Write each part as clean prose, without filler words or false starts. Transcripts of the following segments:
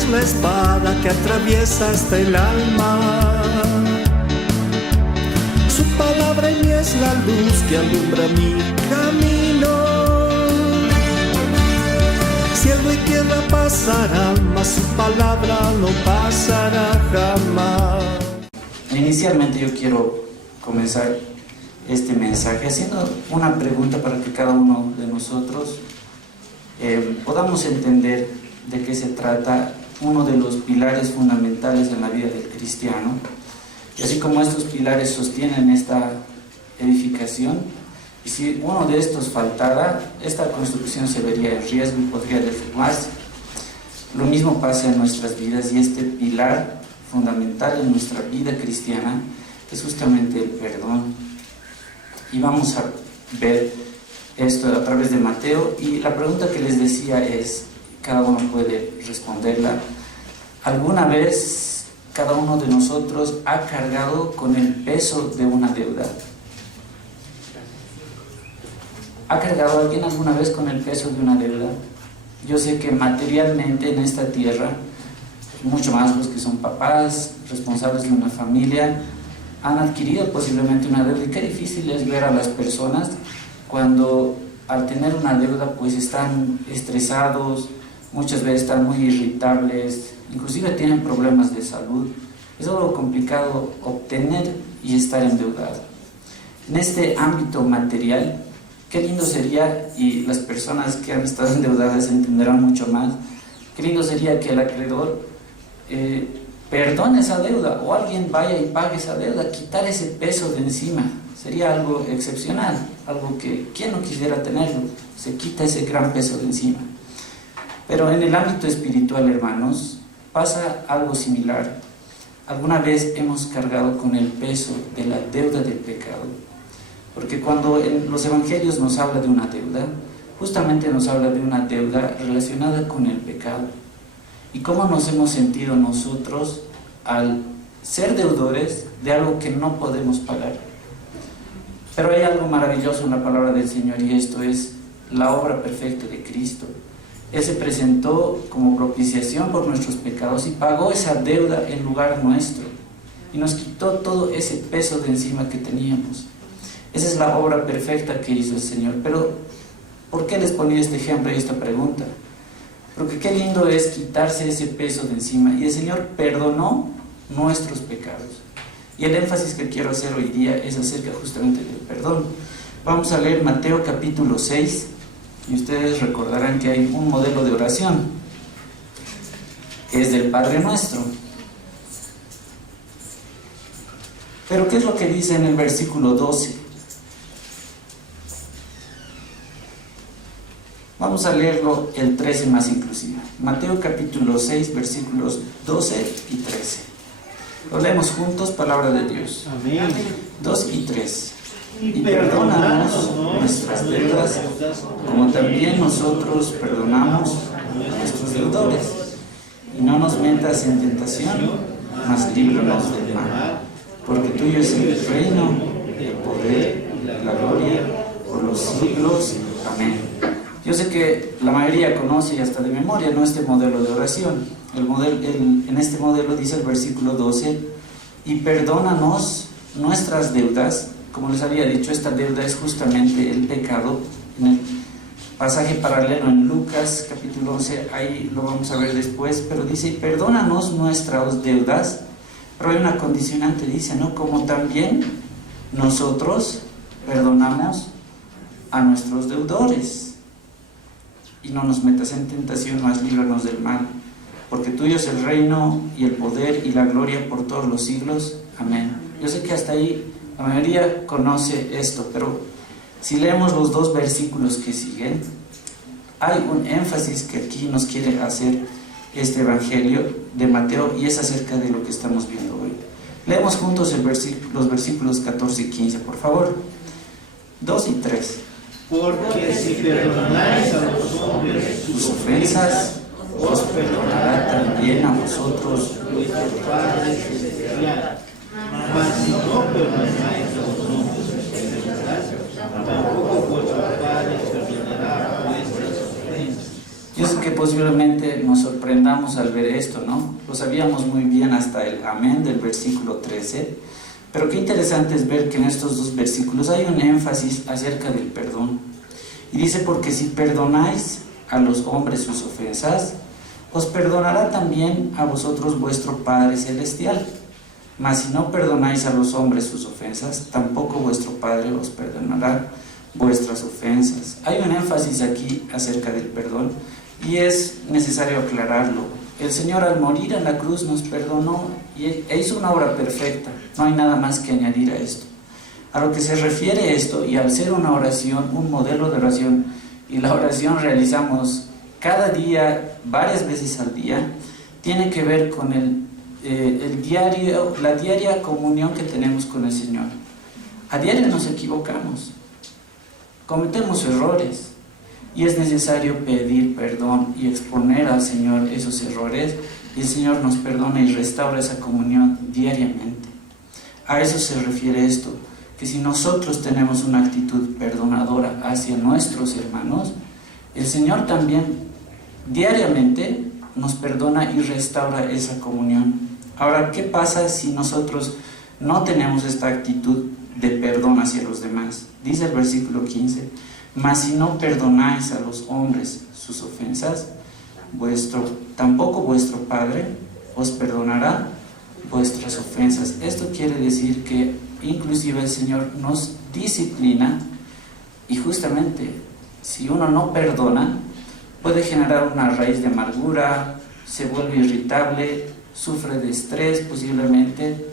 es la espada que atraviesa hasta el alma. Su palabra en mí es la luz que alumbra mi camino. Cielo y tierra pasarán, mas su palabra no pasará jamás. Inicialmente yo quiero comenzar este mensaje haciendo una pregunta para que cada uno de nosotros podamos entender de qué se trata uno de los pilares fundamentales en la vida del cristiano. Y así como estos pilares sostienen esta edificación, y si uno de estos faltara, esta construcción se vería en riesgo y podría deformarse. Lo mismo pasa en nuestras vidas, y este pilar fundamental en nuestra vida cristiana es justamente el perdón. Y vamos a ver esto a través de Mateo, y la pregunta que les decía es, cada uno puede responderla: ¿alguna vez cada uno de nosotros ha cargado con el peso de una deuda? ¿Ha cargado alguien alguna vez con el peso de una deuda? Yo sé que materialmente en esta tierra, mucho más los que son papás, responsables de una familia, han adquirido posiblemente una deuda, y qué difícil es ver a las personas cuando al tener una deuda pues están estresados, muchas veces están muy irritables, inclusive tienen problemas de salud. Es algo complicado obtener y estar endeudado. En este ámbito material, qué lindo sería, y las personas que han estado endeudadas entenderán mucho más, qué lindo sería que el acreedor perdone esa deuda, o alguien vaya y pague esa deuda, quitar ese peso de encima. Sería algo excepcional, algo que ¿quién no quisiera tenerlo? Se quita ese gran peso de encima. Pero en el ámbito espiritual, hermanos, pasa algo similar. ¿Alguna vez hemos cargado con el peso de la deuda del pecado? Porque cuando en los evangelios nos habla de una deuda, justamente nos habla de una deuda relacionada con el pecado. ¿Y cómo nos hemos sentido nosotros al ser deudores de algo que no podemos pagar? Pero hay algo maravilloso en la palabra del Señor, y esto es la obra perfecta de Cristo. Él se presentó como propiciación por nuestros pecados y pagó esa deuda en lugar nuestro, y nos quitó todo ese peso de encima que teníamos. Esa es la obra perfecta que hizo el Señor. Pero ¿por qué les ponía este ejemplo y esta pregunta? Porque qué lindo es quitarse ese peso de encima, y el Señor perdonó nuestros pecados. Y el énfasis que quiero hacer hoy día es acerca justamente del perdón. Vamos a leer Mateo capítulo 6, y ustedes recordarán que hay un modelo de oración, que es del Padre Nuestro. Pero ¿qué es lo que dice en el versículo 12? Vamos a leerlo el 13 más inclusive. Mateo capítulo 6, versículos 12 y 13. Lo leemos juntos, palabra de Dios. Amén. 2 y 3. Y perdónanos nuestras deudas, como también nosotros perdonamos a nuestros deudores. Y no nos metas en tentación, mas líbranos del mal. Porque tuyo es el reino, el poder, la gloria, por los siglos. Amén. Yo sé que la mayoría conoce, y hasta de memoria, ¿no?, este modelo de oración. En este modelo dice el versículo 12: y perdónanos nuestras deudas. Como les había dicho, esta deuda es justamente el pecado. En el pasaje paralelo en Lucas capítulo 11, ahí lo vamos a ver después, pero dice: y perdónanos nuestras deudas. Pero hay una condicionante, dice, ¿no?, como también nosotros perdonamos a nuestros deudores. Y no nos metas en tentación, mas líbranos del mal. Porque tuyo es el reino, y el poder, y la gloria por todos los siglos. Amén. Yo sé que hasta ahí la mayoría conoce esto, pero si leemos los dos versículos que siguen, hay un énfasis que aquí nos quiere hacer este evangelio de Mateo, y es acerca de lo que estamos viendo hoy. Leemos juntos los versículos 14 y 15, por favor. 2 y 3. Porque si perdonáis a los hombres sus ofensas, os perdonará también a vosotros vuestro Padre celestial. Mas si no perdonáis a los hombres sus ofensas, tampoco vuestro Padre perdonará vuestras ofensas. Yo sé que posiblemente nos sorprendamos al ver esto, ¿no? Lo sabíamos muy bien hasta el amén del versículo 13, pero qué interesante es ver que en estos dos versículos hay un énfasis acerca del perdón. Y dice, porque si perdonáis a los hombres sus ofensas, os perdonará también a vosotros vuestro Padre Celestial. Mas si no perdonáis a los hombres sus ofensas, tampoco vuestro Padre os perdonará vuestras ofensas. Hay un énfasis aquí acerca del perdón y es necesario aclararlo. El Señor al morir en la cruz nos perdonó e hizo una obra perfecta. No hay nada más que añadir a esto. A lo que se refiere esto, y al ser una oración, un modelo de oración, y la oración realizamos cada día, varias veces al día, tiene que ver con la diaria comunión que tenemos con el Señor. A diario nos equivocamos, cometemos errores, y es necesario pedir perdón y exponer al Señor esos errores, y el Señor nos perdona y restaura esa comunión diariamente. A eso se refiere esto, que si nosotros tenemos una actitud perdonadora hacia nuestros hermanos, el Señor también diariamente nos perdona y restaura esa comunión. Ahora, ¿qué pasa si nosotros no tenemos esta actitud de perdón hacia los demás? Dice el versículo 15, mas si no perdonáis a los hombres sus ofensas, tampoco vuestro Padre os perdonará vuestras ofensas. Esto quiere decir que inclusive el Señor nos disciplina, y justamente si uno no perdona puede generar una raíz de amargura, se vuelve irritable, sufre de estrés posiblemente,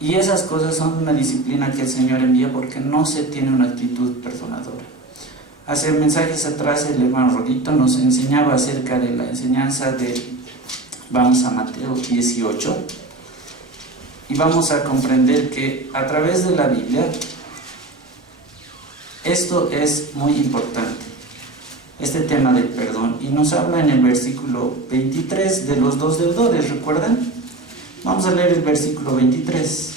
y esas cosas son una disciplina que el Señor envía porque no se tiene una actitud perdonadora. Hace mensajes atrás el hermano Rodito nos enseñaba acerca de la enseñanza vamos a Mateo 18, y vamos a comprender que a través de la Biblia esto es muy importante, este tema del perdón, y nos habla en el versículo 23 de los dos deudores, ¿recuerdan? Vamos a leer el versículo 23.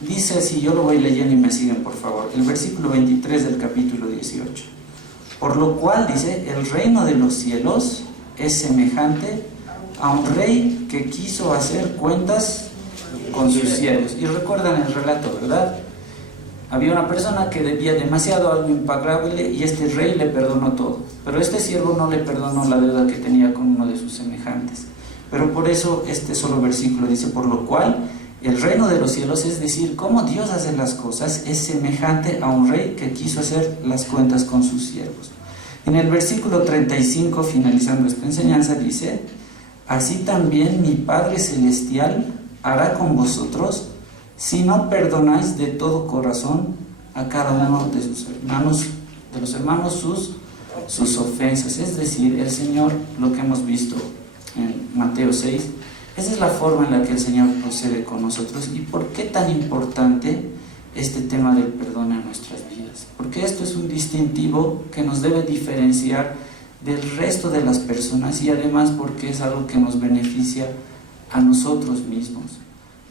Dice así, yo lo voy leyendo y me siguen por favor, el versículo 23 del capítulo 18. Por lo cual dice, el reino de los cielos es semejante a un rey que quiso hacer cuentas con sus siervos. Y recuerdan el relato, ¿verdad? Había una persona que debía demasiado, algo impagable, y este rey le perdonó todo. Pero este siervo no le perdonó la deuda que tenía con uno de sus semejantes. Pero por eso este solo versículo dice, por lo cual el reino de los cielos, es decir, cómo Dios hace las cosas, es semejante a un rey que quiso hacer las cuentas con sus siervos. En el versículo 35, finalizando esta enseñanza, dice, así también mi Padre Celestial hará con vosotros si no perdonáis de todo corazón a cada uno de los hermanos sus ofensas. Es decir, el Señor, lo que hemos visto en Mateo 6, esa es la forma en la que el Señor procede con nosotros. ¿Y por qué tan importante este tema del perdón en nuestras vidas? Porque esto es un distintivo que nos debe diferenciar del resto de las personas, y además porque es algo que nos beneficia a nosotros mismos.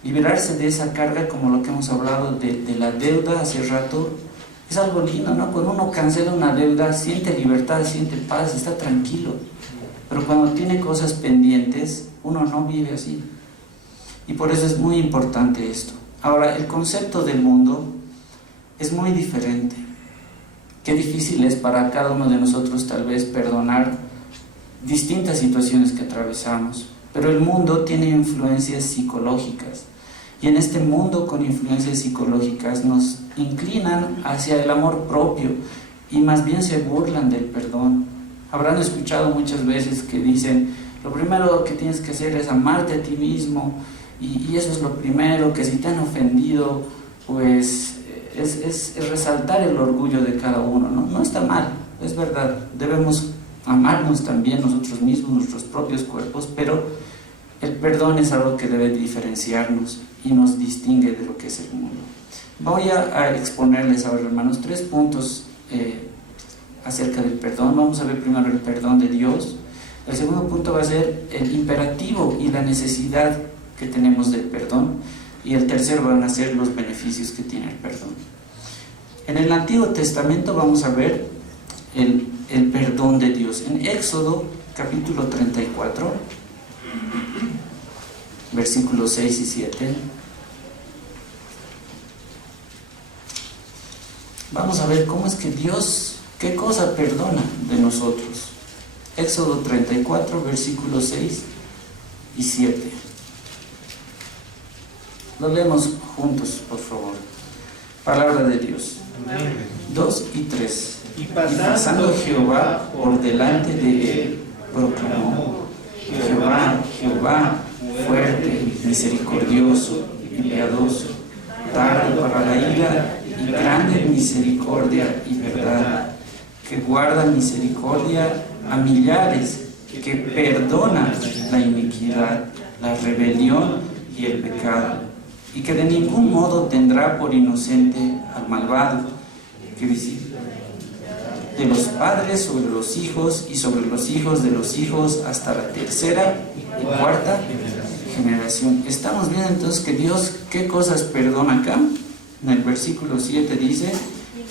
Liberarse de esa carga, como lo que hemos hablado de la deuda hace rato, es algo lindo, ¿no? Cuando uno cancela una deuda, siente libertad, siente paz, está tranquilo. Pero cuando tiene cosas pendientes, uno no vive así. Y por eso es muy importante esto. Ahora, el concepto del mundo es muy diferente. Qué difícil es para cada uno de nosotros tal vez perdonar distintas situaciones que atravesamos. Pero el mundo tiene influencias psicológicas. Y en este mundo con influencias psicológicas nos inclinan hacia el amor propio y más bien se burlan del perdón. Habrán escuchado muchas veces que dicen, lo primero que tienes que hacer es amarte a ti mismo, y eso es lo primero, que si te han ofendido, pues es resaltar el orgullo de cada uno. No está mal, es verdad, debemos amarnos también nosotros mismos, nuestros propios cuerpos, pero el perdón es algo que debe diferenciarnos y nos distingue de lo que es el mundo. Voy a exponerles ahora, hermanos, 3 puntos acerca del perdón. Vamos a ver primero el perdón de Dios. El segundo punto va a ser el imperativo y la necesidad que tenemos del perdón. Y el tercero van a ser los beneficios que tiene el perdón. En el Antiguo Testamento vamos a ver el perdón de Dios. En Éxodo capítulo 34, versículos 6 y 7. Vamos a ver cómo es que Dios, qué cosa perdona de nosotros. Éxodo 34, versículos 6 y 7. Lo leemos juntos, por favor. Palabra de Dios. 2 y 3. Y pasando Jehová por delante de él, proclamó: Jehová, Jehová, fuerte, misericordioso y piadoso, tardo para la ira y grande en misericordia y verdad, que guarda misericordia a millares, que perdona la iniquidad, la rebelión y el pecado, y que de ningún modo tendrá por inocente al malvado, que dice, de los padres sobre los hijos y sobre los hijos de los hijos hasta la tercera y cuarta generación. Estamos viendo entonces que Dios, ¿qué cosas perdona acá? En el versículo 7 dice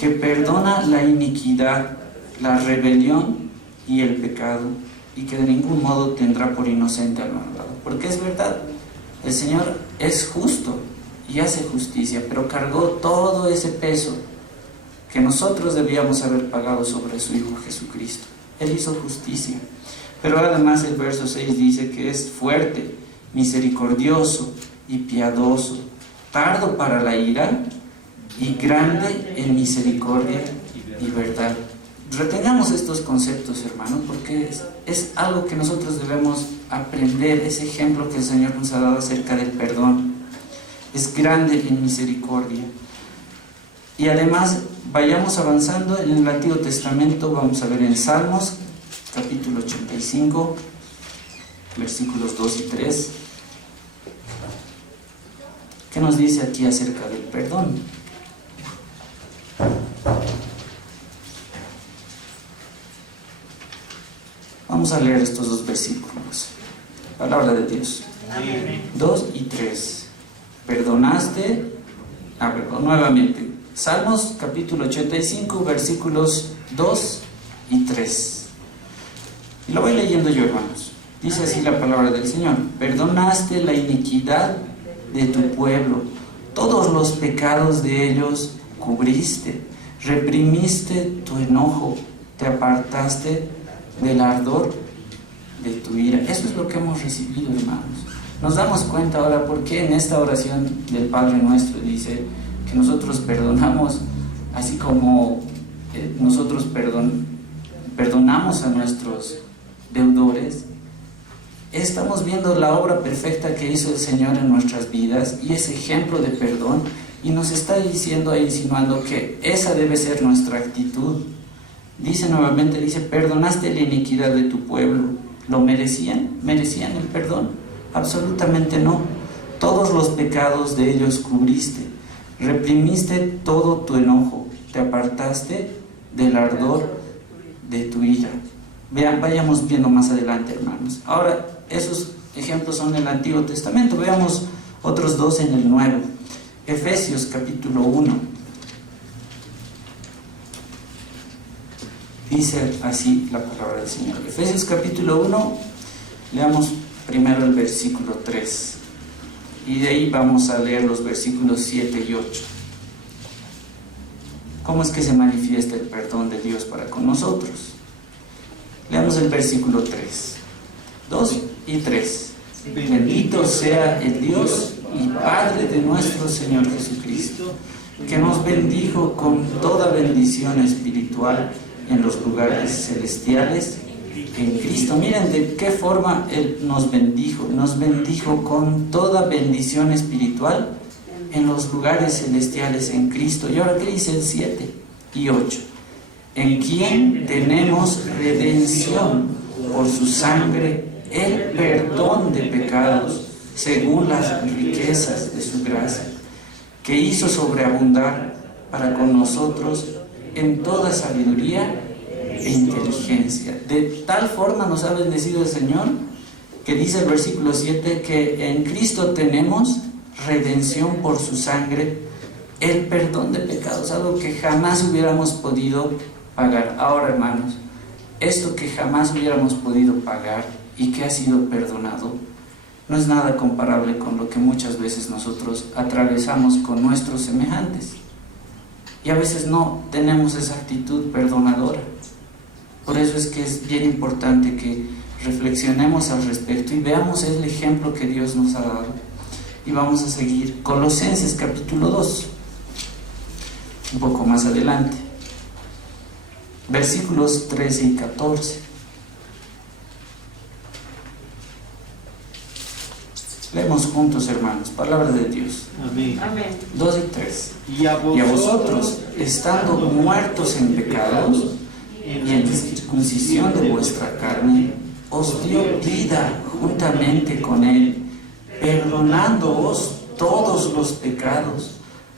que perdona la iniquidad, la rebelión y el pecado, y que de ningún modo tendrá por inocente al malvado. Porque es verdad, el Señor es justo y hace justicia, pero cargó todo ese peso que nosotros debíamos haber pagado sobre su Hijo Jesucristo. Él hizo justicia. Pero además el verso 6 dice que es fuerte, misericordioso y piadoso, tardo para la ira y grande en misericordia y verdad. Retengamos estos conceptos, hermanos, porque es algo que nosotros debemos aprender, ese ejemplo que el Señor nos ha dado acerca del perdón. Es grande en misericordia. Y además, vayamos avanzando en el Antiguo Testamento, vamos a ver en Salmos, capítulo 85, versículos 2 y 3. ¿Qué nos dice aquí acerca del perdón? Vamos a leer estos dos versículos. Palabra de Dios. 2 y 3. Perdonaste. Nuevamente. Salmos capítulo 85, versículos 2 y 3. Y lo voy leyendo yo, hermanos. Dice así la palabra del Señor: perdonaste la iniquidad de tu pueblo, todos los pecados de ellos cubriste, reprimiste tu enojo, te apartaste del ardor de tu ira. Eso es lo que hemos recibido, hermanos. Nos damos cuenta ahora por qué en esta oración del Padre Nuestro dice que nosotros perdonamos, así como nosotros perdonamos a nuestros deudores. Estamos viendo la obra perfecta que hizo el Señor en nuestras vidas y ese ejemplo de perdón, y nos está diciendo e insinuando que esa debe ser nuestra actitud. Dice nuevamente, dice, perdonaste la iniquidad de tu pueblo. ¿Lo merecían? ¿Merecían el perdón? Absolutamente no. Todos los pecados de ellos cubriste, reprimiste todo tu enojo, te apartaste del ardor de tu ira. Vean, vayamos viendo más adelante, hermanos. Ahora, esos ejemplos son en el Antiguo Testamento. Veamos otros dos en el Nuevo. Efesios capítulo 1. Dice así la palabra del Señor. Efesios capítulo 1, leamos primero el versículo 3. Y de ahí vamos a leer los versículos 7 y 8. ¿Cómo es que se manifiesta el perdón de Dios para con nosotros? Leamos el versículo 3. 2 y 3. Bendito sea el Dios y Padre de nuestro Señor Jesucristo, que nos bendijo con toda bendición espiritual en los lugares celestiales en Cristo. Miren de qué forma Él nos bendijo con toda bendición espiritual en los lugares celestiales en Cristo. Y ahora, ¿qué dice el 7 y 8? En quien tenemos redención por su sangre, el perdón de pecados, según las riquezas de su gracia, que hizo sobreabundar para con nosotros en toda sabiduría e inteligencia. De tal forma nos ha bendecido el Señor, que dice el versículo 7, que en Cristo tenemos redención por su sangre, el perdón de pecados, algo que jamás hubiéramos podido pagar. Ahora, hermanos, esto que jamás hubiéramos podido pagar y que ha sido perdonado, no es nada comparable con lo que muchas veces nosotros atravesamos con nuestros semejantes. Y a veces no tenemos esa actitud perdonadora. Por eso es que es bien importante que reflexionemos al respecto y veamos el ejemplo que Dios nos ha dado. Y vamos a seguir Colosenses capítulo 2, un poco más adelante, versículos 13 y 14. Leemos juntos, hermanos, palabra de Dios. Amén. 2 y 3. Y a vosotros, estando muertos en pecados y en circuncisión de vuestra carne, os dio vida juntamente con Él, perdonándoos todos los pecados,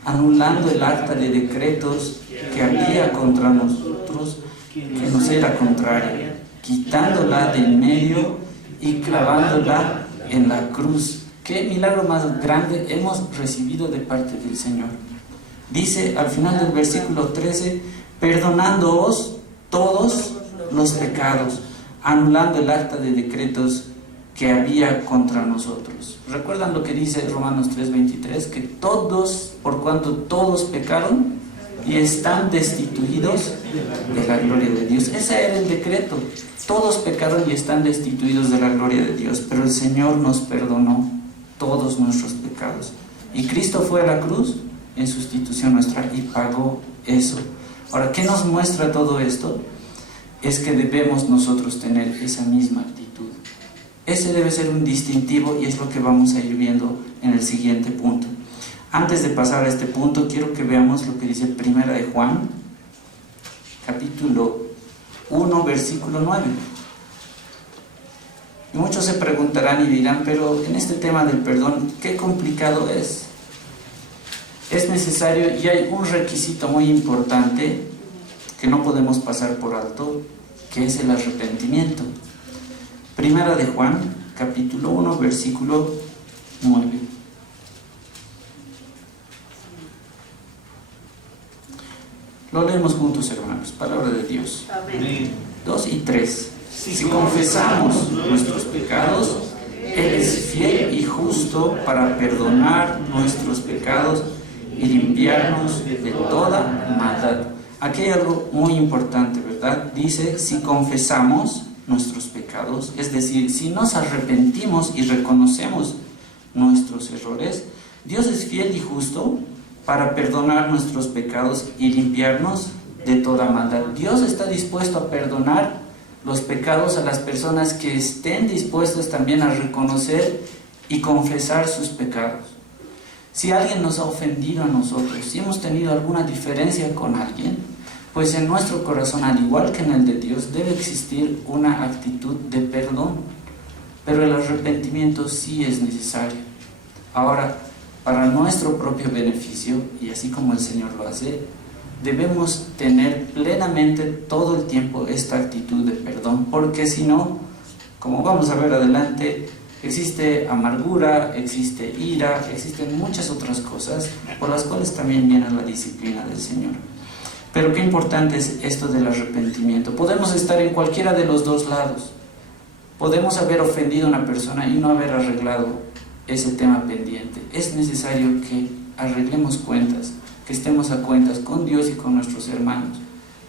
anulando el acta de decretos que había contra nosotros, que nos era contraria, quitándola del medio y clavándola en la cruz. Qué milagro más grande hemos recibido de parte del Señor. Dice al final del versículo 13, perdonándoos todos los pecados, anulando el acta de decretos que había contra nosotros. ¿Recuerdan lo que dice Romanos 3:23? Que todos, por cuanto todos pecaron y están destituidos de la gloria de Dios. Ese era el decreto. Todos pecaron y están destituidos de la gloria de Dios, pero el Señor nos perdonó todos nuestros pecados. Y Cristo fue a la cruz en sustitución nuestra y pagó eso. Ahora, ¿qué nos muestra todo esto? Es que debemos nosotros tener esa misma actitud. Ese debe ser un distintivo y es lo que vamos a ir viendo en el siguiente punto. Antes de pasar a este punto, quiero que veamos lo que dice Primera de Juan, capítulo 1, versículo 9. Y muchos se preguntarán y dirán, pero en este tema del perdón, ¿qué complicado es? Es necesario y hay un requisito muy importante que no podemos pasar por alto, que es el arrepentimiento. Primera de Juan, capítulo 1, versículo 9. Lo leemos juntos, hermanos, palabra de Dios. Amén. 2 y 3. Si confesamos nuestros pecados, Él es fiel y justo para perdonar nuestros pecados y limpiarnos de toda maldad. Aquí hay algo muy importante, ¿verdad? Dice, si confesamos nuestros pecados, es decir, si nos arrepentimos y reconocemos nuestros errores, Dios es fiel y justo para perdonar nuestros pecados y limpiarnos de toda maldad. Dios está dispuesto a perdonar los pecados a las personas que estén dispuestas también a reconocer y confesar sus pecados. Si alguien nos ha ofendido a nosotros, si hemos tenido alguna diferencia con alguien, pues en nuestro corazón, al igual que en el de Dios, debe existir una actitud de perdón. Pero el arrepentimiento sí es necesario. Ahora, para nuestro propio beneficio, y así como el Señor lo hace, debemos tener plenamente todo el tiempo esta actitud de perdón, porque si no, como vamos a ver adelante, existe amargura, existe ira, existen muchas otras cosas por las cuales también viene la disciplina del Señor. Pero qué importante es esto del arrepentimiento. Podemos estar en cualquiera de los dos lados. Podemos haber ofendido a una persona y no haber arreglado ese tema pendiente. Es necesario que arreglemos cuentas, que estemos a cuentas con Dios y con nuestros hermanos.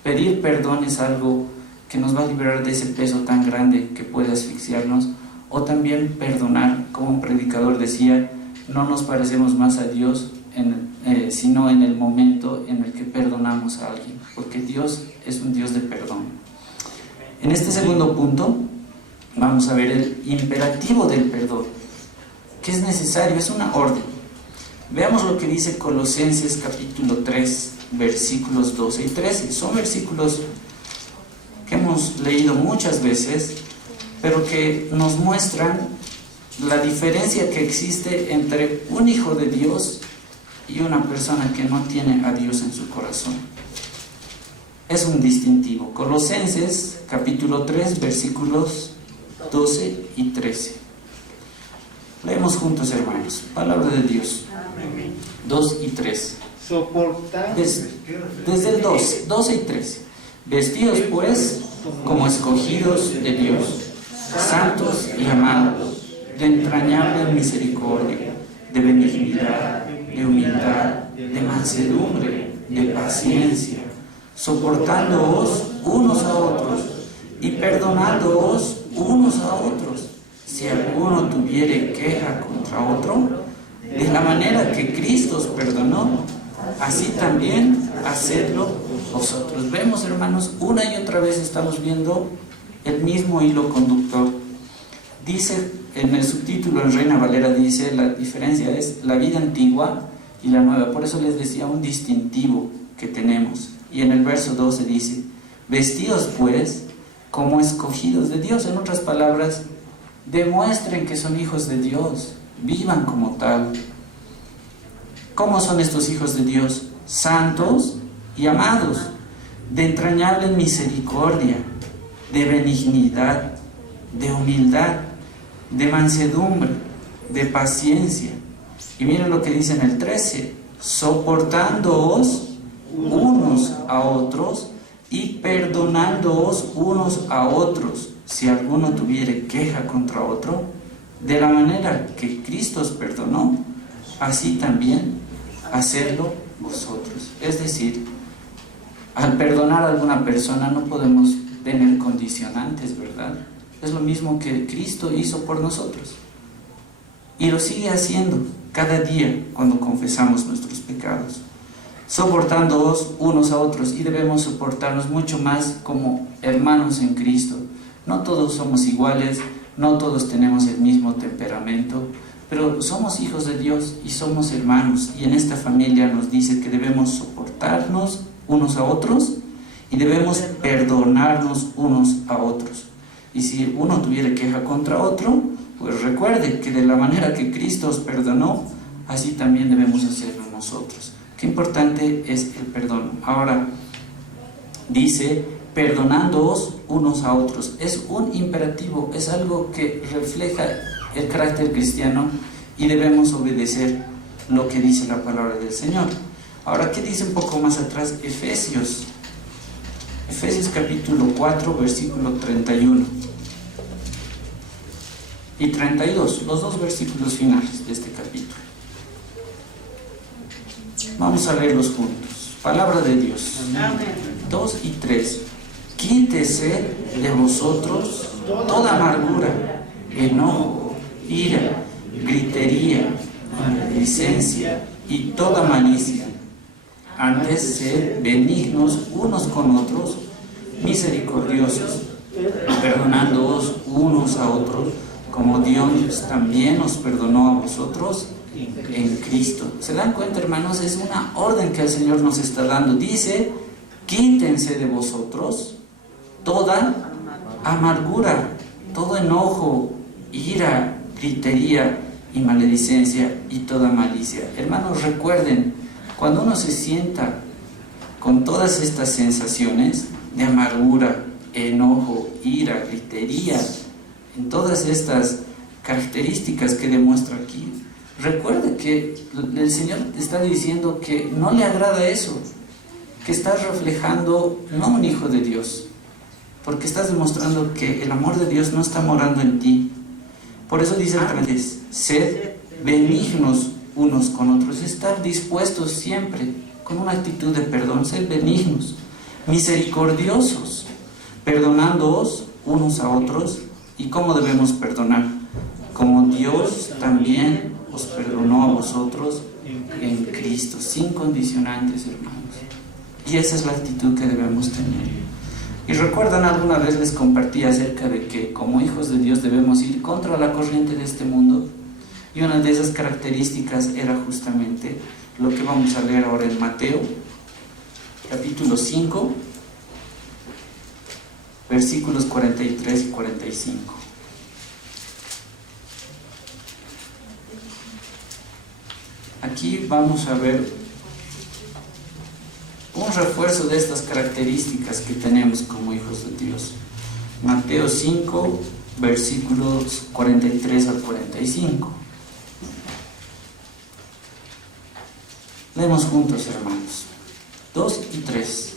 Pedir perdón es algo que nos va a liberar de ese peso tan grande que puede asfixiarnos, o también perdonar, como un predicador decía, no nos parecemos más a Dios sino en el momento en el que perdonamos a alguien, porque Dios es un Dios de perdón. En este segundo punto vamos a ver el imperativo del perdón, que es necesario, es una orden. Veamos lo que dice Colosenses capítulo 3, versículos 12 y 13. Son versículos que hemos leído muchas veces, pero que nos muestran la diferencia que existe entre un hijo de Dios y una persona que no tiene a Dios en su corazón. Es un distintivo. Colosenses capítulo 3, versículos 12 y 13. Leemos juntos, hermanos. Palabra de Dios. 2 y 3. Soportar. Desde el 12 y 13. Vestidos pues como escogidos de Dios, santos y amados, de entrañable misericordia, de benignidad, de humildad, de mansedumbre, de paciencia, soportándoos unos a otros y perdonándoos unos a otros, si alguno tuviere queja contra otro, de la manera que Cristo os perdonó, así también hacedlo vosotros. Vemos, hermanos, una y otra vez estamos viendo el mismo hilo conductor. Dice en el subtítulo en Reina Valera, dice, la diferencia es la vida antigua y la nueva. Por eso les decía un distintivo que tenemos. Y en el verso 12 dice, vestidos pues como escogidos de Dios. En otras palabras, demuestren que son hijos de Dios, vivan como tal. ¿Cómo son estos hijos de Dios? Santos y amados, de entrañable misericordia, de benignidad, de humildad, de mansedumbre, de paciencia. Y miren lo que dice en el 13, soportándoos unos a otros y perdonándoos unos a otros, si alguno tuviere queja contra otro, de la manera que Cristo os perdonó, así también hacedlo vosotros. Es decir, al perdonar a alguna persona no podemos tener condicionantes, ¿verdad? Es lo mismo que Cristo hizo por nosotros. Y lo sigue haciendo cada día cuando confesamos nuestros pecados. Soportándoos unos a otros, y debemos soportarnos mucho más como hermanos en Cristo. No todos somos iguales, no todos tenemos el mismo temperamento, pero somos hijos de Dios y somos hermanos, y en esta familia nos dice que debemos soportarnos unos a otros y debemos perdonarnos unos a otros. Y si uno tuviera queja contra otro, pues recuerde que de la manera que Cristo os perdonó, así también debemos hacerlo nosotros. Qué importante es el perdón. Ahora dice, perdonándoos unos a otros. Es un imperativo, es algo que refleja el carácter cristiano y debemos obedecer lo que dice la palabra del Señor. Ahora, ¿qué dice un poco más atrás? Efesios capítulo 4, versículo 31 y 32, los dos versículos finales de este capítulo. Vamos a leerlos juntos. Palabra de Dios. Amén. 2 y 3. Quítese de vosotros toda amargura, enojo, ira, gritería, maledicencia y toda malicia. Antes sed benignos unos con otros, misericordiosos, perdonándoos unos a otros, como Dios también os perdonó a vosotros en Cristo. ¿Se dan cuenta, hermanos? Es una orden que el Señor nos está dando. Dice, quítense de vosotros toda amargura, todo enojo, ira, gritería y maledicencia y toda malicia. Hermanos, recuerden, cuando uno se sienta con todas estas sensaciones de amargura, enojo, ira, gritería, en todas estas características que demuestra aquí, recuerde que el Señor te está diciendo que no le agrada eso, que estás reflejando no un hijo de Dios, porque estás demostrando que el amor de Dios no está morando en ti. Por eso dice el 3, sed benignos unos con otros, estar dispuestos siempre con una actitud de perdón, ser benignos, misericordiosos, perdonándoos unos a otros. ¿Y cómo debemos perdonar? Como Dios también os perdonó a vosotros en Cristo, sin condicionantes, hermanos. Y esa es la actitud que debemos tener. Y recuerdan, alguna vez les compartí acerca de que como hijos de Dios debemos ir contra la corriente de este mundo, y una de esas características era justamente lo que vamos a leer ahora en Mateo capítulo 5, versículos 43 y 45. Aquí vamos a ver un refuerzo de estas características que tenemos como hijos de Dios. Mateo 5, versículos 43 al 45. Leemos juntos, hermanos. 2 y 3.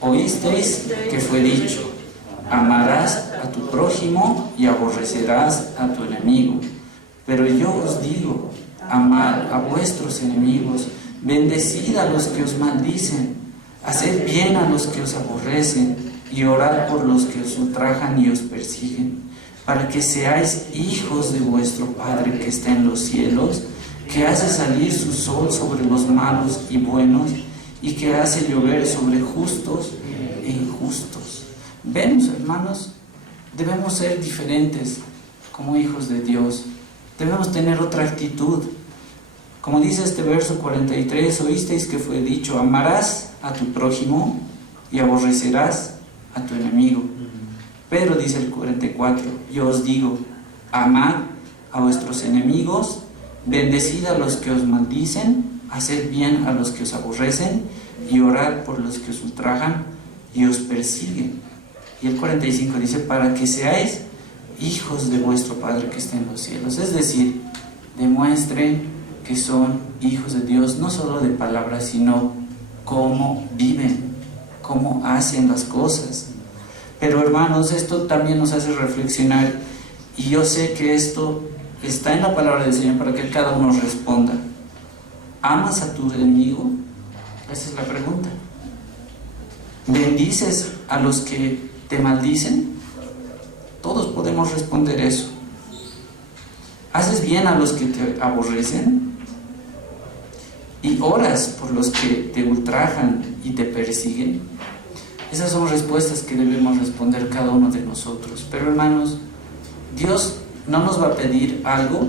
Oísteis que fue dicho: amarás a tu prójimo y aborrecerás a tu enemigo. Pero yo os digo: amad a vuestros enemigos, bendecid a los que os maldicen, haced bien a los que os aborrecen, y orad por los que os ultrajan y os persiguen, para que seáis hijos de vuestro Padre que está en los cielos, que hace salir su sol sobre los malos y buenos, y que hace llover sobre justos e injustos. Vemos, hermanos, debemos ser diferentes como hijos de Dios. Debemos tener otra actitud. Como dice este verso 43, oísteis que fue dicho: amarás a tu prójimo y aborrecerás a tu enemigo. Pero dice el 44, yo os digo: amad a vuestros enemigos, bendecid a los que os maldicen, haced bien a los que os aborrecen, y orad por los que os ultrajan y os persiguen. Y el 45 dice: para que seáis hijos de vuestro Padre que está en los cielos. Es decir, demuestren que son hijos de Dios, no solo de palabras, sino cómo viven, cómo hacen las cosas. Pero hermanos, esto también nos hace reflexionar, y yo sé que esto está en la palabra del Señor para que cada uno responda. ¿Amas a tu enemigo? Esa es la pregunta. ¿Bendices a los que te maldicen? Todos podemos responder eso. ¿Haces bien a los que te aborrecen? ¿Y oras por los que te ultrajan y te persiguen? Esas son respuestas que debemos responder cada uno de nosotros. Pero hermanos, Dios no nos va a pedir algo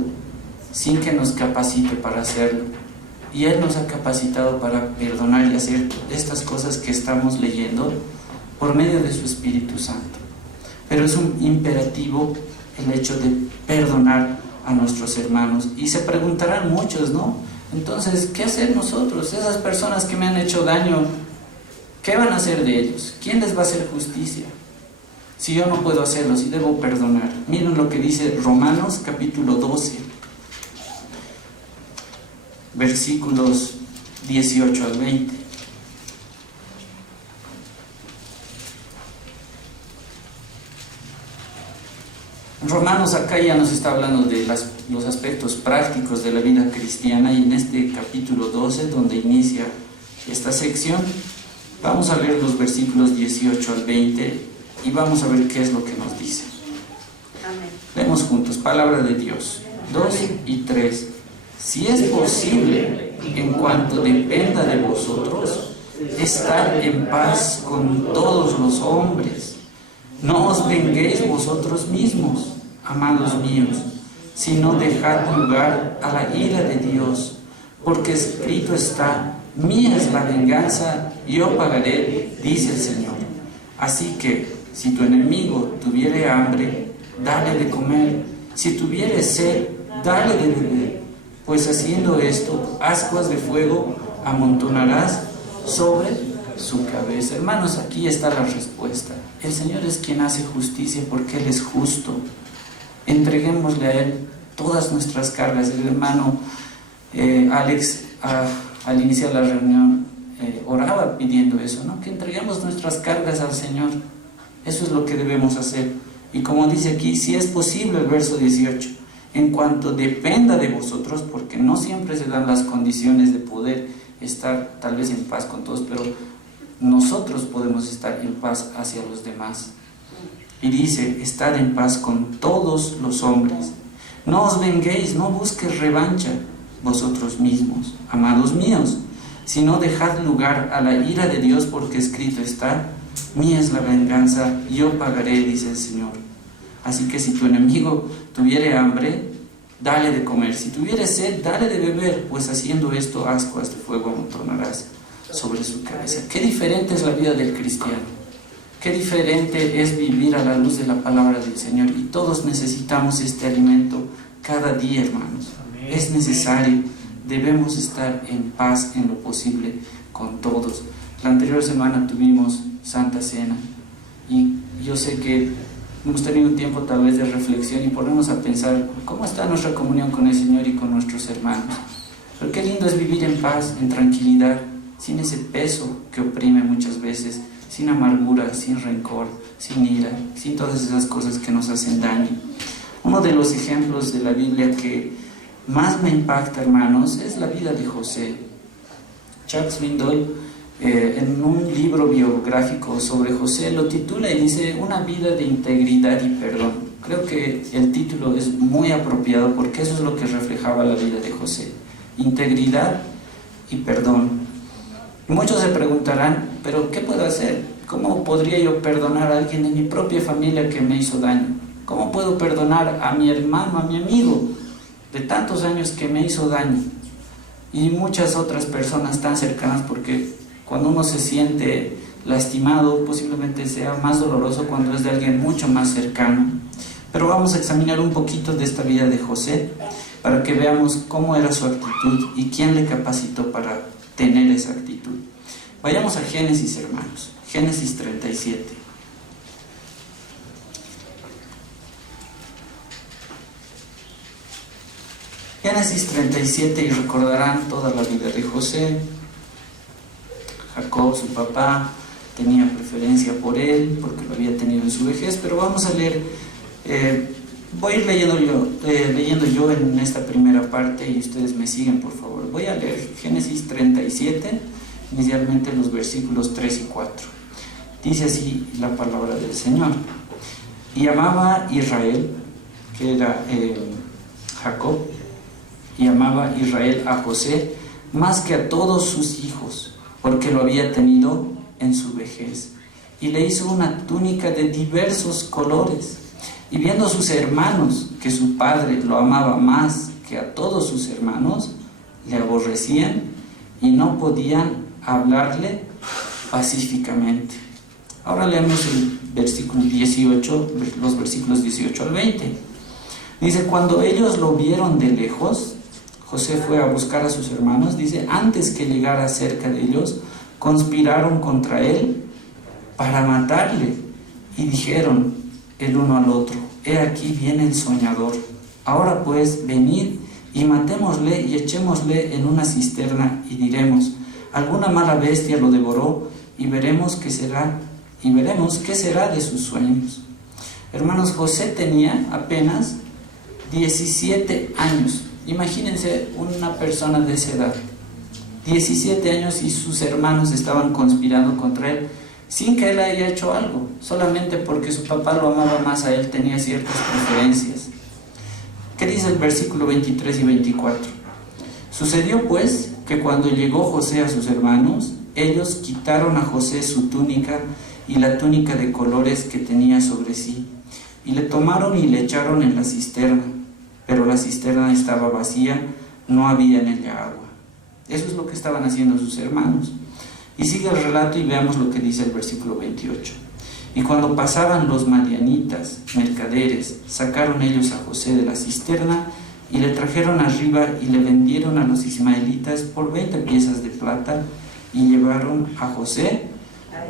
sin que nos capacite para hacerlo. Y Él nos ha capacitado para perdonar y hacer estas cosas que estamos leyendo por medio de su Espíritu Santo. Pero es un imperativo el hecho de perdonar a nuestros hermanos. Y se preguntarán muchos, ¿no? Entonces, ¿qué hacer nosotros? Esas personas que me han hecho daño, ¿qué van a hacer de ellos? ¿Quién les va a hacer justicia? Si yo no puedo hacerlo, si debo perdonar. Miren lo que dice Romanos capítulo 12, versículos 18 al 20. Romanos acá ya nos está hablando de los aspectos prácticos de la vida cristiana, y en este capítulo 12, donde inicia esta sección, vamos a leer los versículos 18 al 20 y vamos a ver qué es lo que nos dice. Amén. Leemos juntos, palabra de Dios. 2 y 3. Si es posible, en cuanto dependa de vosotros, estar en paz con todos los hombres. No os venguéis vosotros mismos, amados míos, sino dejad lugar a la ira de Dios, porque escrito está: mía es la venganza, yo pagaré, dice el Señor. Así que, si tu enemigo tuviere hambre, dale de comer; si tuviere sed, dale de beber, pues haciendo esto, ascuas de fuego amontonarás sobre su cabeza. Hermanos, aquí está la respuesta. El Señor es quien hace justicia porque Él es justo. Entreguémosle a Él todas nuestras cargas. El hermano Alex, al iniciar la reunión, oraba pidiendo eso, ¿no? Que entreguemos nuestras cargas al Señor. Eso es lo que debemos hacer. Y como dice aquí, si es posible, el verso 18, en cuanto dependa de vosotros, porque no siempre se dan las condiciones de poder estar tal vez en paz con todos, pero nosotros podemos estar en paz hacia los demás. Y dice: estad en paz con todos los hombres. No os venguéis, no busquéis revancha vosotros mismos, amados míos, sino dejad lugar a la ira de Dios, porque escrito está: mía es la venganza, yo pagaré, dice el Señor. Así que si tu enemigo tuviere hambre, dale de comer; si tuviere sed, dale de beber, pues haciendo esto, ascuas de fuego amontonarás sobre su cabeza. Qué diferente es la vida del cristiano, qué diferente es vivir a la luz de la palabra del Señor. Y todos necesitamos este alimento cada día, hermanos. Amén. Es necesario, debemos estar en paz en lo posible con todos. La anterior semana tuvimos Santa Cena, y yo sé que hemos tenido un tiempo tal vez de reflexión y ponernos a pensar cómo está nuestra comunión con el Señor y con nuestros hermanos. Pero qué lindo es vivir en paz, en tranquilidad, sin ese peso que oprime muchas veces, sin amargura, sin rencor, sin ira, sin todas esas cosas que nos hacen daño. Uno de los ejemplos de la Biblia que más me impacta, hermanos, es la vida de José. Chuck Swindoll, en un libro biográfico sobre José, lo titula y dice Una vida de integridad y perdón. Creo que el título es muy apropiado porque eso es lo que reflejaba la vida de José: integridad y perdón. Y muchos se preguntarán, ¿pero qué puedo hacer? ¿Cómo podría yo perdonar a alguien de mi propia familia que me hizo daño? ¿Cómo puedo perdonar a mi hermano, a mi amigo de tantos años que me hizo daño? Y muchas otras personas tan cercanas, porque cuando uno se siente lastimado, posiblemente sea más doloroso cuando es de alguien mucho más cercano. Pero vamos a examinar un poquito de esta vida de José para que veamos cómo era su actitud y quién le capacitó para tener esa actitud. Vayamos a Génesis, hermanos. Génesis 37. Génesis 37, y recordarán toda la vida de José. Jacob, su papá, tenía preferencia por él porque lo había tenido en su vejez, pero vamos a leer, voy a ir leyendo yo en esta primera parte y ustedes me siguen, por favor. Voy a leer Génesis 37, inicialmente los versículos 3 y 4. Dice así la palabra del Señor. Y amaba Israel, que era Jacob, y amaba Israel a José más que a todos sus hijos, porque lo había tenido en su vejez. Y le hizo una túnica de diversos colores. Y viendo sus hermanos que su padre lo amaba más que a todos sus hermanos, le aborrecían y no podían hablarle pacíficamente. Ahora leemos el versículo 18, los versículos 18 al 20. Dice, cuando ellos lo vieron de lejos, José fue a buscar a sus hermanos. Dice, antes que llegara cerca de ellos, conspiraron contra él para matarle. Y dijeron el uno al otro, he aquí viene el soñador. Ahora pues, venid y matémosle y echémosle en una cisterna y diremos, alguna mala bestia lo devoró y veremos qué será de sus sueños. Hermanos, José tenía apenas 17 años. Imagínense una persona de esa edad, 17 años, y sus hermanos estaban conspirando contra él sin que él haya hecho algo, solamente porque su papá lo amaba más a él, tenía ciertas preferencias. ¿Qué dice el versículo 23 y 24? Sucedió pues que cuando llegó José a sus hermanos, ellos quitaron a José su túnica y la túnica de colores que tenía sobre sí, y le tomaron y le echaron en la cisterna, pero la cisterna estaba vacía, no había en ella agua. Eso es lo que estaban haciendo sus hermanos. Y sigue el relato y veamos lo que dice el versículo 28. Y cuando pasaban los madianitas, mercaderes, sacaron ellos a José de la cisterna y le trajeron arriba y le vendieron a los ismaelitas por 20 piezas de plata y llevaron a José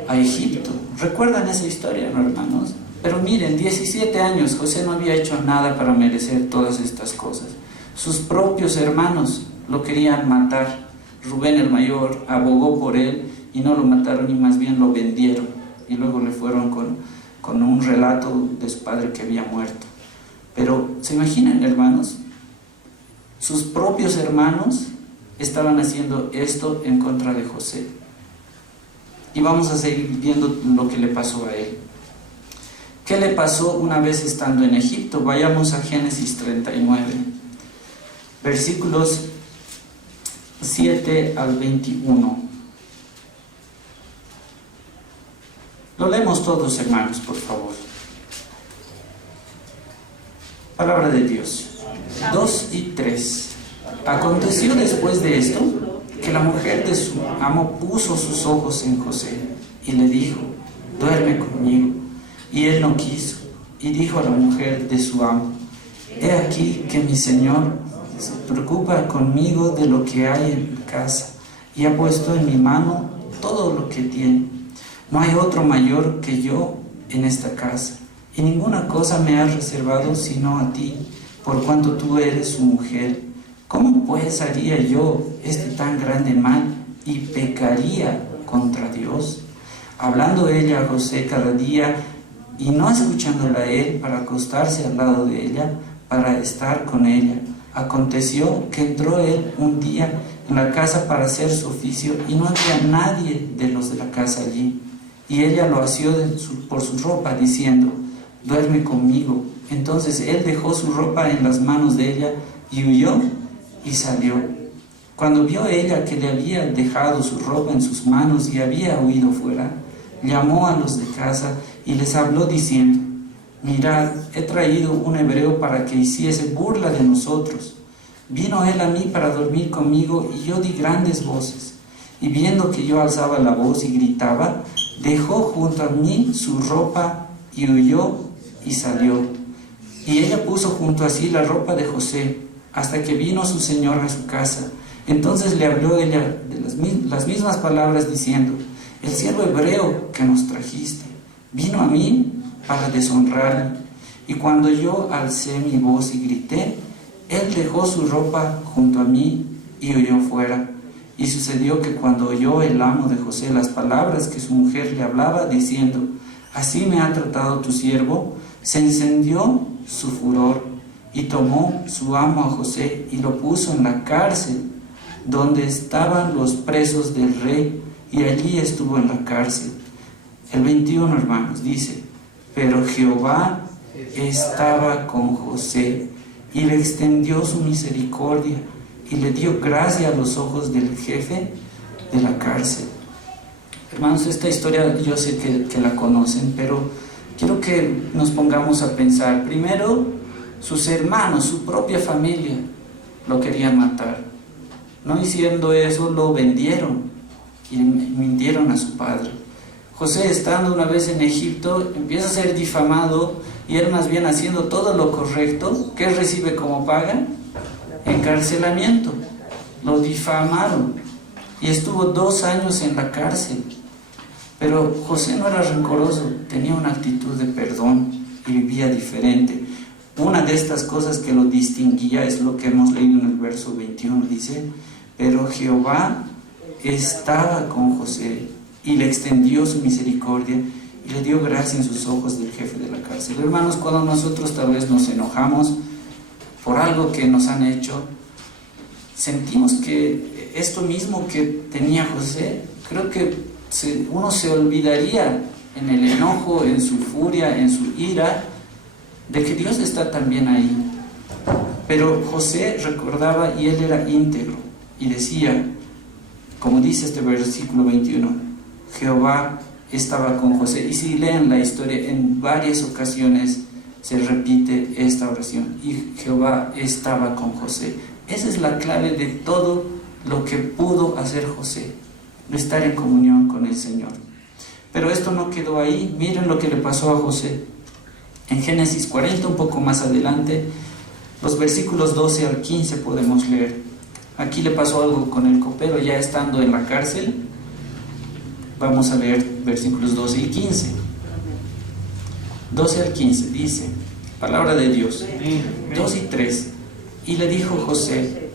a Egipto. ¿Recuerdan esa historia, no, hermanos? Pero miren, 17 años, José no había hecho nada para merecer todas estas cosas. Sus propios hermanos lo querían matar. Rubén el mayor abogó por él y no lo mataron y más bien lo vendieron. Y luego le fueron con un relato de su padre que había muerto. Pero, ¿se imaginan, hermanos? Sus propios hermanos estaban haciendo esto en contra de José. Y vamos a seguir viendo lo que le pasó a él. ¿Qué le pasó una vez estando en Egipto? Vayamos a Génesis 39, versículos 7 al 21. Lo leemos todos, hermanos, por favor. Palabra de Dios. 2 y 3. Aconteció después de esto que la mujer de su amo puso sus ojos en José y le dijo, duerme conmigo. Y él no quiso, y dijo a la mujer de su amo, he aquí que mi señor se preocupa conmigo de lo que hay en mi casa, y ha puesto en mi mano todo lo que tiene. No hay otro mayor que yo en esta casa, y ninguna cosa me ha reservado sino a ti, por cuanto tú eres su mujer. ¿Cómo pues haría yo este tan grande mal y pecaría contra Dios? Hablando ella a José cada día y no escuchándola a él para acostarse al lado de ella, para estar con ella. Aconteció que entró él un día en la casa para hacer su oficio y no había nadie de los de la casa allí. Y ella lo asió por su ropa diciendo: duerme conmigo. Entonces él dejó su ropa en las manos de ella y huyó y salió. Cuando vio ella que le había dejado su ropa en sus manos y había huido fuera, llamó a los de casa y les habló diciendo: mirad, he traído un hebreo para que hiciese burla de nosotros. Vino él a mí para dormir conmigo y yo di grandes voces. Y viendo que yo alzaba la voz y gritaba, dejó junto a mí su ropa y huyó y salió. Y ella puso junto a sí la ropa de José, hasta que vino su señor a su casa. Entonces le habló ella de las mismas palabras diciendo: el siervo hebreo que nos trajiste vino a mí para deshonrarme. Y cuando yo alcé mi voz y grité, él dejó su ropa junto a mí y huyó fuera. Y sucedió que cuando oyó el amo de José las palabras que su mujer le hablaba, diciendo: así me ha tratado tu siervo, se encendió su furor, y tomó su amo a José y lo puso en la cárcel donde estaban los presos del rey, y allí estuvo en la cárcel. El 21, hermanos, dice: pero Jehová estaba con José y le extendió su misericordia y le dio gracia a los ojos del jefe de la cárcel. Hermanos, esta historia yo sé que la conocen, pero quiero que nos pongamos a pensar. Primero, sus hermanos, su propia familia, lo querían matar. No diciendo eso, lo vendieron y mintieron a su padre. José, estando una vez en Egipto, empieza a ser difamado y él más bien haciendo todo lo correcto. ¿Qué recibe como paga? Encarcelamiento. Lo difamaron y estuvo 2 años en la cárcel. Pero José no era rencoroso, tenía una actitud de perdón y vivía diferente. Una de estas cosas que lo distinguía es lo que hemos leído en el verso 21, dice: pero Jehová estaba con José y le extendió su misericordia y le dio gracia en sus ojos del jefe de la cárcel. Hermanos, cuando nosotros tal vez nos enojamos por algo que nos han hecho, sentimos que esto mismo que tenía José, creo que uno se olvidaría en el enojo, en su furia, en su ira, de que Dios está también ahí. Pero José recordaba y él era íntegro y decía, como dice este versículo 21, Jehová estaba con José. Y si leen la historia, en varias ocasiones se repite esta oración: y Jehová estaba con José. Esa es la clave de todo lo que pudo hacer José, de estar en comunión con el Señor. Pero esto no quedó ahí. Miren lo que le pasó a José. En Génesis 40, un poco más adelante, los versículos 12 al 15 podemos leer. Aquí le pasó algo con el copero ya estando en la cárcel. Vamos a leer versículos 12 y 15. 12 al 15 dice, palabra de Dios. 2 y 3. Y le dijo José: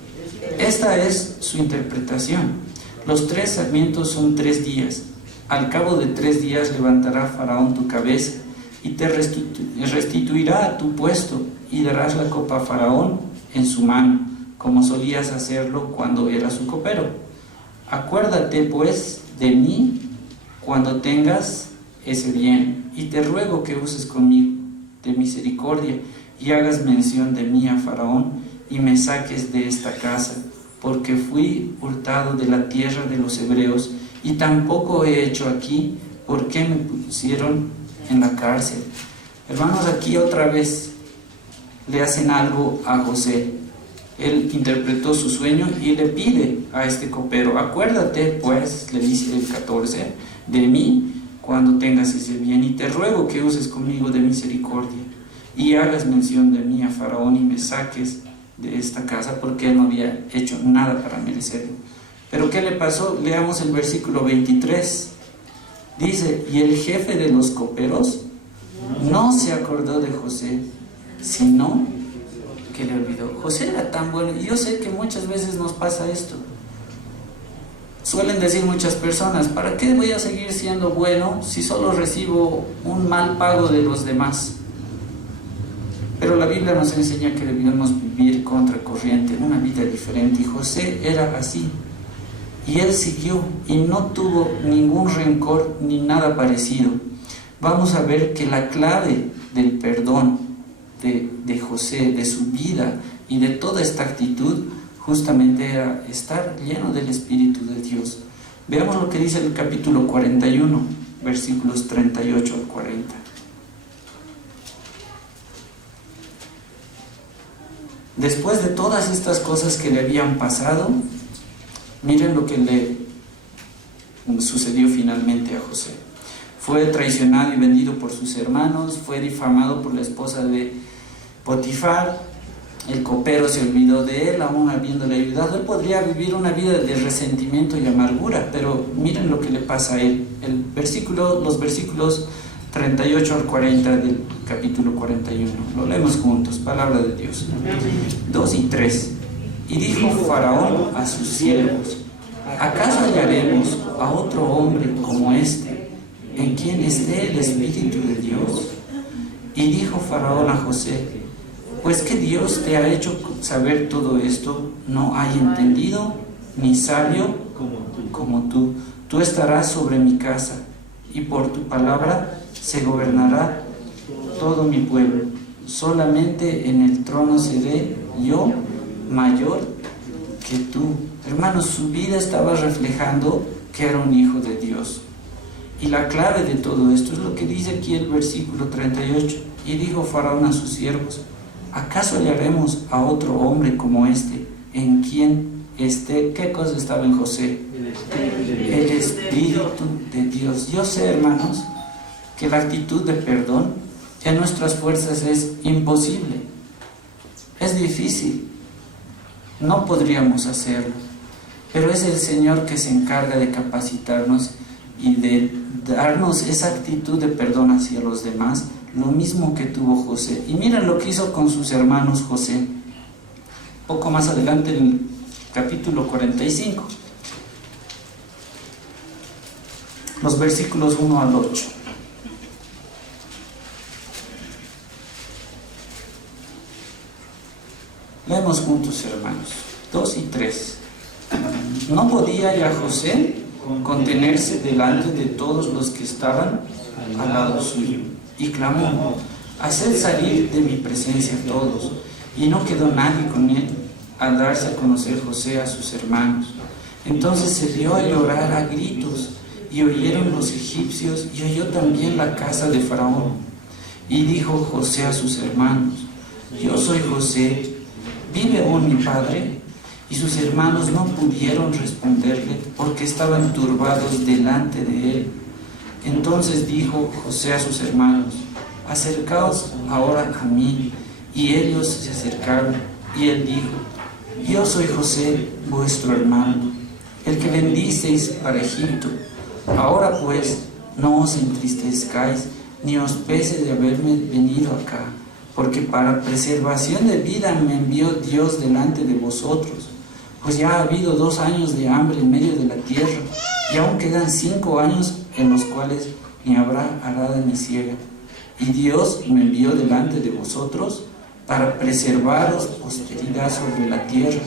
esta es su interpretación. Los 3 sarmientos son 3 días. Al cabo de 3 días levantará Faraón tu cabeza y te restituirá a tu puesto, y darás la copa a Faraón en su mano, como solías hacerlo cuando eras su copero. Acuérdate pues de mí cuando tengas ese bien, y te ruego que uses conmigo de misericordia y hagas mención de mí a Faraón y me saques de esta casa, porque fui hurtado de la tierra de los hebreos y tampoco he hecho aquí porque me pusieron en la cárcel. Hermanos, aquí otra vez le hacen algo a José. Él interpretó su sueño y le pide a este copero: acuérdate pues, le dice el 14, de mí cuando tengas ese bien, y te ruego que uses conmigo de misericordia y hagas mención de mí a Faraón y me saques de esta casa, porque él no había hecho nada para merecerlo. Pero ¿qué le pasó? Leamos el versículo 23. Dice: y el jefe de los coperos no se acordó de José, sino que le olvidó. José era tan bueno, y yo sé que muchas veces nos pasa esto. Suelen decir muchas personas, ¿para qué voy a seguir siendo bueno si solo recibo un mal pago de los demás? Pero la Biblia nos enseña que debemos vivir contracorriente, una vida diferente, y José era así. Y él siguió y no tuvo ningún rencor ni nada parecido. Vamos a ver que la clave del perdón de José, de su vida y de toda esta actitud, justamente era estar lleno del Espíritu de Dios. Veamos lo que dice el capítulo 41, versículos 38 al 40. Después de todas estas cosas que le habían pasado, miren lo que le sucedió finalmente a José. Fue traicionado y vendido por sus hermanos, fue difamado por la esposa de Potifar. El copero se olvidó de él, aún habiéndole ayudado. Él podría vivir una vida de resentimiento y amargura, pero miren lo que le pasa a él. Los versículos 38 al 40 del capítulo 41. Lo leemos juntos, palabra de Dios. 2 y 3. Y dijo Faraón a sus siervos: ¿acaso hallaremos a otro hombre como este, en quien esté el Espíritu de Dios? Y dijo Faraón a José: pues que Dios te ha hecho saber todo esto, no hay entendido ni sabio como tú. Tú estarás sobre mi casa, y por tu palabra se gobernará todo mi pueblo. Solamente en el trono seré yo mayor que tú. Hermanos, su vida estaba reflejando que era un hijo de Dios. Y la clave de todo esto es lo que dice aquí el versículo 38. Y dijo Faraón a sus siervos: ¿acaso hallaremos a otro hombre como este, en quien esté? ¿Qué cosa estaba en José? El Espíritu de Dios. Yo sé, hermanos, que la actitud de perdón en nuestras fuerzas es imposible. Es difícil. No podríamos hacerlo. Pero es el Señor que se encarga de capacitarnos y de darnos esa actitud de perdón hacia los demás, lo mismo que tuvo José. Y miren lo que hizo con sus hermanos José. Poco más adelante en el capítulo 45, los versículos 1 al 8. Leemos juntos, hermanos, 2 y 3. No podía ya José contenerse delante de todos los que estaban al lado suyo, y clamó: haced salir de mi presencia a todos. Y no quedó nadie con él al darse a conocer José a sus hermanos. Entonces se dio a llorar a gritos, y oyeron los egipcios, y oyó también la casa de Faraón. Y dijo José a sus hermanos: yo soy José, ¿vive aún mi padre? Y sus hermanos no pudieron responderle, porque estaban turbados delante de él. Entonces dijo José a sus hermanos: acercaos ahora a mí. Y ellos se acercaron, y él dijo: yo soy José, vuestro hermano, el que vendisteis para Egipto. Ahora pues, no os entristezcáis, ni os pese de haberme venido acá, porque para preservación de vida me envió Dios delante de vosotros. Pues ya ha habido 2 años de hambre en medio de la tierra, y aún quedan 5 años en los cuales ni habrá arada ni siega. Y Dios me envió delante de vosotros para preservaros posteridad sobre la tierra,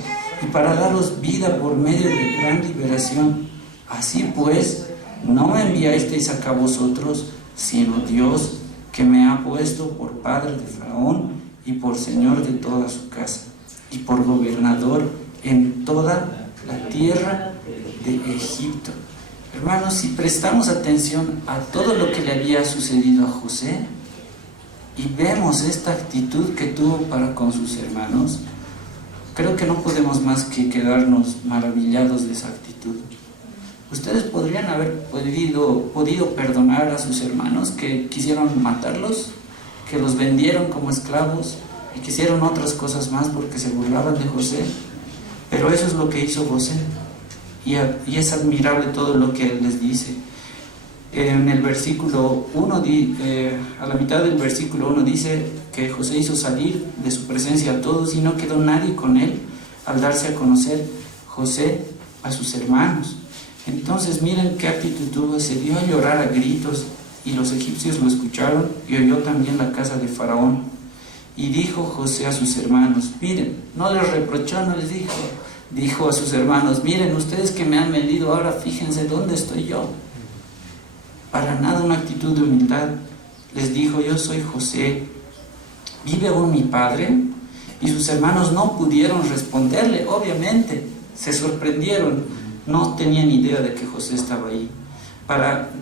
y para daros vida por medio de gran liberación. Así pues, no me enviasteis acá vosotros, sino Dios, que me ha puesto por padre de Faraón, y por señor de toda su casa, y por gobernador en toda la tierra de Egipto. Hermanos, si prestamos atención a todo lo que le había sucedido a José y vemos esta actitud que tuvo para con sus hermanos, creo que no podemos más que quedarnos maravillados de esa actitud. Ustedes podrían haber podido perdonar a sus hermanos que quisieron matarlos, que los vendieron como esclavos y que hicieron otras cosas más porque se burlaban de José. Pero eso es lo que hizo José, y es admirable todo lo que él les dice. En el versículo 1, a la mitad del versículo 1 dice que José hizo salir de su presencia a todos y no quedó nadie con él al darse a conocer José a sus hermanos. Entonces miren qué actitud tuvo, se dio a llorar a gritos y los egipcios lo escucharon y oyó también la casa de Faraón. Y dijo José a sus hermanos, miren, no les reprochó, no les dijo a sus hermanos, miren ustedes que me han vendido, ahora fíjense dónde estoy yo. Para nada una actitud de humildad. Les dijo, yo soy José, ¿vive aún mi padre? Y sus hermanos no pudieron responderle, obviamente, se sorprendieron, no tenían idea de que José estaba ahí,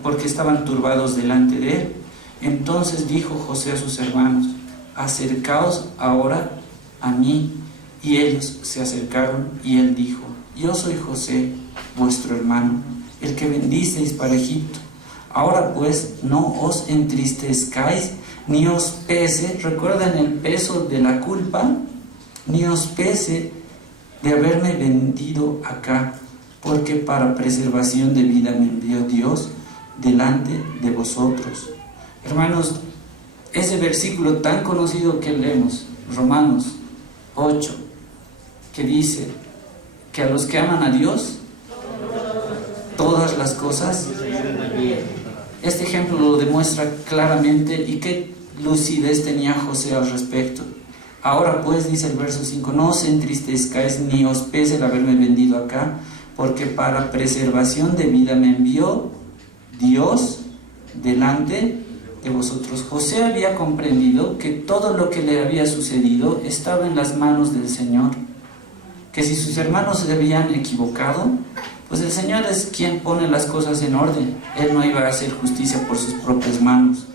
porque estaban turbados delante de él. Entonces dijo José a sus hermanos, acercaos ahora a mí. Y ellos se acercaron y él dijo, yo soy José, vuestro hermano, el que vendisteis para Egipto. Ahora pues no os entristezcáis, ni os pese, recuerdan el peso de la culpa, ni os pese de haberme vendido acá, porque para preservación de vida me envió Dios delante de vosotros. Hermanos, ese versículo tan conocido que leemos, Romanos 8, que dice que a los que aman a Dios, todas las cosas. Este ejemplo lo demuestra claramente y qué lucidez tenía José al respecto. Ahora pues, dice el verso 5, no os entristezcáis ni os pese el haberme vendido acá, porque para preservación de vida me envió Dios delante de vosotros. José había comprendido que todo lo que le había sucedido estaba en las manos del Señor, que si sus hermanos se habían equivocado, pues el Señor es quien pone las cosas en orden. Él no iba a hacer justicia por sus propias manos.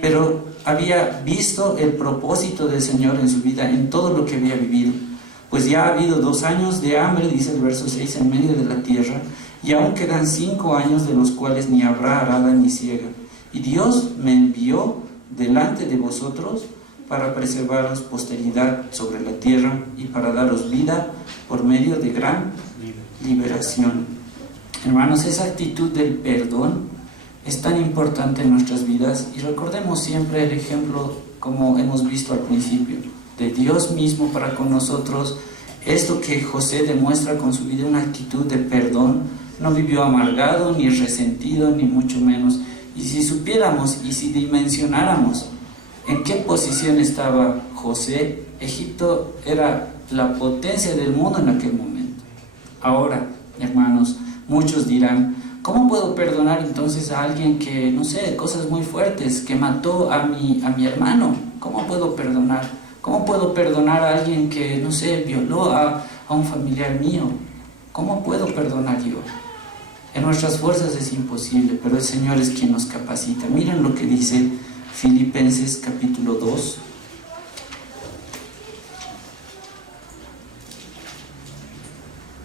Pero había visto el propósito del Señor en su vida, en todo lo que había vivido. Pues ya ha habido 2 años de hambre, dice el verso 6, en medio de la tierra, y aún quedan 5 años de los cuales ni habrá arada ni siega. Y Dios me envió delante de vosotros para preservaros posteridad sobre la tierra y para daros vida por medio de gran liberación. Hermanos, esa actitud del perdón es tan importante en nuestras vidas y recordemos siempre el ejemplo, como hemos visto al principio, de Dios mismo para con nosotros. Esto que José demuestra con su vida, una actitud de perdón, no vivió amargado ni resentido ni mucho menos. Y si supiéramos y si dimensionáramos en qué posición estaba José, Egipto era la potencia del mundo en aquel momento. Ahora, hermanos, muchos dirán, ¿cómo puedo perdonar entonces a alguien que, no sé, cosas muy fuertes, que mató a mi hermano? ¿Cómo puedo perdonar? ¿Cómo puedo perdonar a alguien que, no sé, violó a un familiar mío? ¿Cómo puedo perdonar yo? En nuestras fuerzas es imposible, pero el Señor es quien nos capacita. Miren lo que dice Filipenses capítulo 2.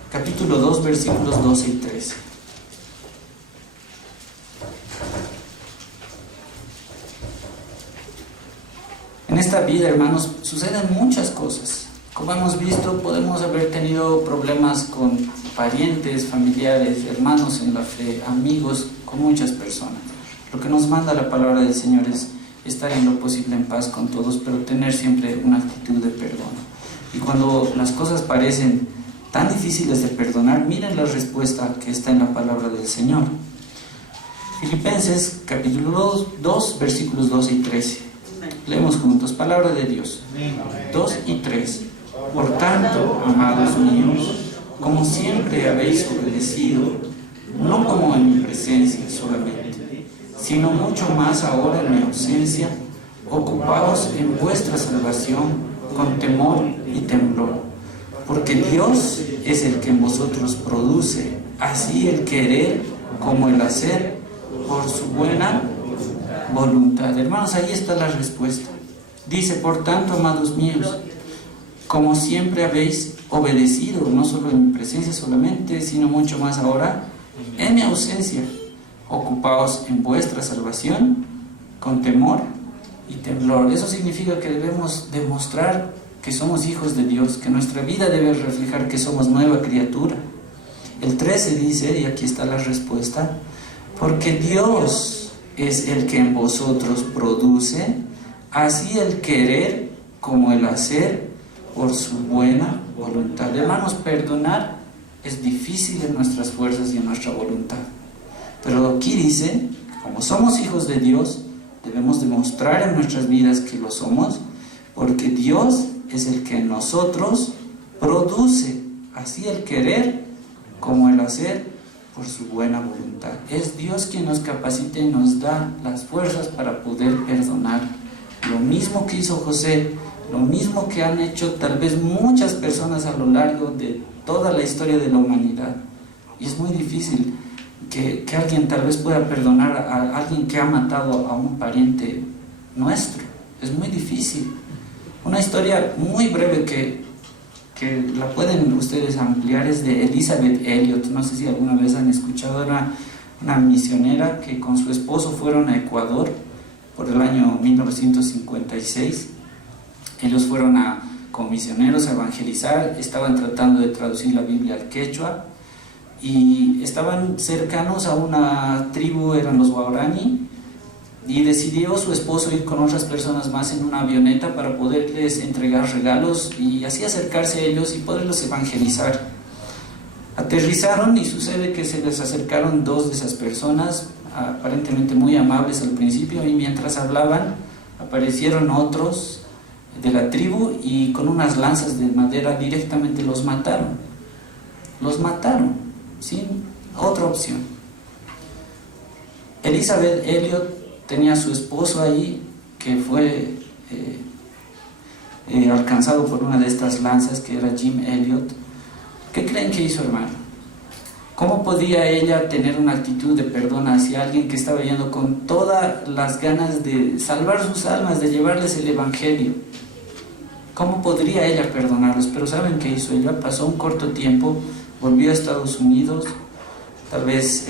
Capítulo 2, versículos 12 y 13. En esta vida, hermanos, suceden muchas cosas. Como hemos visto, podemos haber tenido problemas con parientes, familiares, hermanos en la fe, amigos, con muchas personas. Lo que nos manda la palabra del Señor es estar en lo posible en paz con todos, pero tener siempre una actitud de perdón. Y cuando las cosas parecen tan difíciles de perdonar, miren la respuesta que está en la palabra del Señor. Filipenses capítulo 2, versículos 12 y 13. Leemos juntos, palabra de Dios. 2 y 3. Por tanto, amados míos, como siempre habéis obedecido, no como en mi presencia solamente, sino mucho más ahora en mi ausencia, ocupaos en vuestra salvación con temor y temblor, porque Dios es el que en vosotros produce así el querer como el hacer por su buena voluntad. Hermanos, ahí está la respuesta. Dice, por tanto, amados míos, como siempre habéis obedecido, no solo en mi presencia solamente, sino mucho más ahora en mi ausencia, ocupaos en vuestra salvación con temor y temblor. Eso significa que debemos demostrar que somos hijos de Dios, que nuestra vida debe reflejar que somos nueva criatura. El 13 dice, y aquí está la respuesta, porque Dios es el que en vosotros produce así el querer como el hacer por su buena voluntad. Hermanos, perdonar es difícil en nuestras fuerzas y en nuestra voluntad. Pero aquí dice, como somos hijos de Dios, debemos demostrar en nuestras vidas que lo somos, porque Dios es el que en nosotros produce así el querer como el hacer por su buena voluntad. Es Dios quien nos capacita y nos da las fuerzas para poder perdonar. Lo mismo que hizo José, lo mismo que han hecho tal vez muchas personas a lo largo de toda la historia de la humanidad. Y es muy difícil que alguien tal vez pueda perdonar a alguien que ha matado a un pariente nuestro. Es muy difícil. Una historia muy breve que la pueden ustedes ampliar es de Elizabeth Elliot. No sé si alguna vez han escuchado. Era una misionera que con su esposo fueron a Ecuador por el año 1956. Ellos fueron como misioneros a evangelizar, estaban tratando de traducir la Biblia al quechua y estaban cercanos a una tribu, eran los Guarani, y decidió su esposo ir con otras personas más en una avioneta para poderles entregar regalos y así acercarse a ellos y poderlos evangelizar. Aterrizaron y sucede que se les acercaron dos de esas personas, aparentemente muy amables al principio, y mientras hablaban aparecieron otros de la tribu y con unas lanzas de madera directamente los mataron sin otra opción. Elizabeth Elliot tenía a su esposo ahí que fue alcanzado por una de estas lanzas, que era Jim Elliot. ¿Qué creen que hizo, hermano? ¿Cómo podía ella tener una actitud de perdón hacia alguien que estaba yendo con todas las ganas de salvar sus almas, de llevarles el evangelio? ¿Cómo podría ella perdonarlos? Pero ¿saben qué hizo ella? Pasó un corto tiempo, volvió a Estados Unidos, tal vez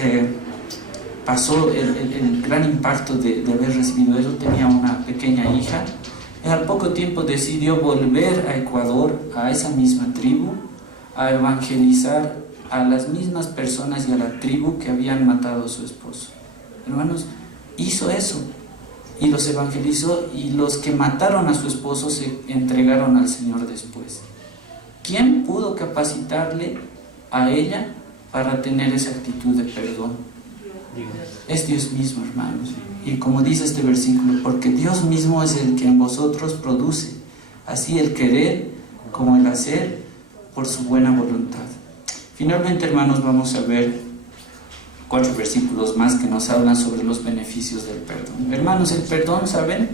pasó el gran impacto de haber recibido eso. Tenía una pequeña hija, y al poco tiempo decidió volver a Ecuador, a esa misma tribu, a evangelizar a las mismas personas y a la tribu que habían matado a su esposo. Hermanos, hizo eso y los evangelizó, y los que mataron a su esposo se entregaron al Señor después. ¿Quién pudo capacitarle a ella para tener esa actitud de perdón? Es Dios mismo, hermanos. Y como dice este versículo, porque Dios mismo es el que en vosotros produce así el querer como el hacer por su buena voluntad. Finalmente, hermanos, vamos a ver 4 versículos más que nos hablan sobre los beneficios del perdón. Hermanos, el perdón, ¿saben?,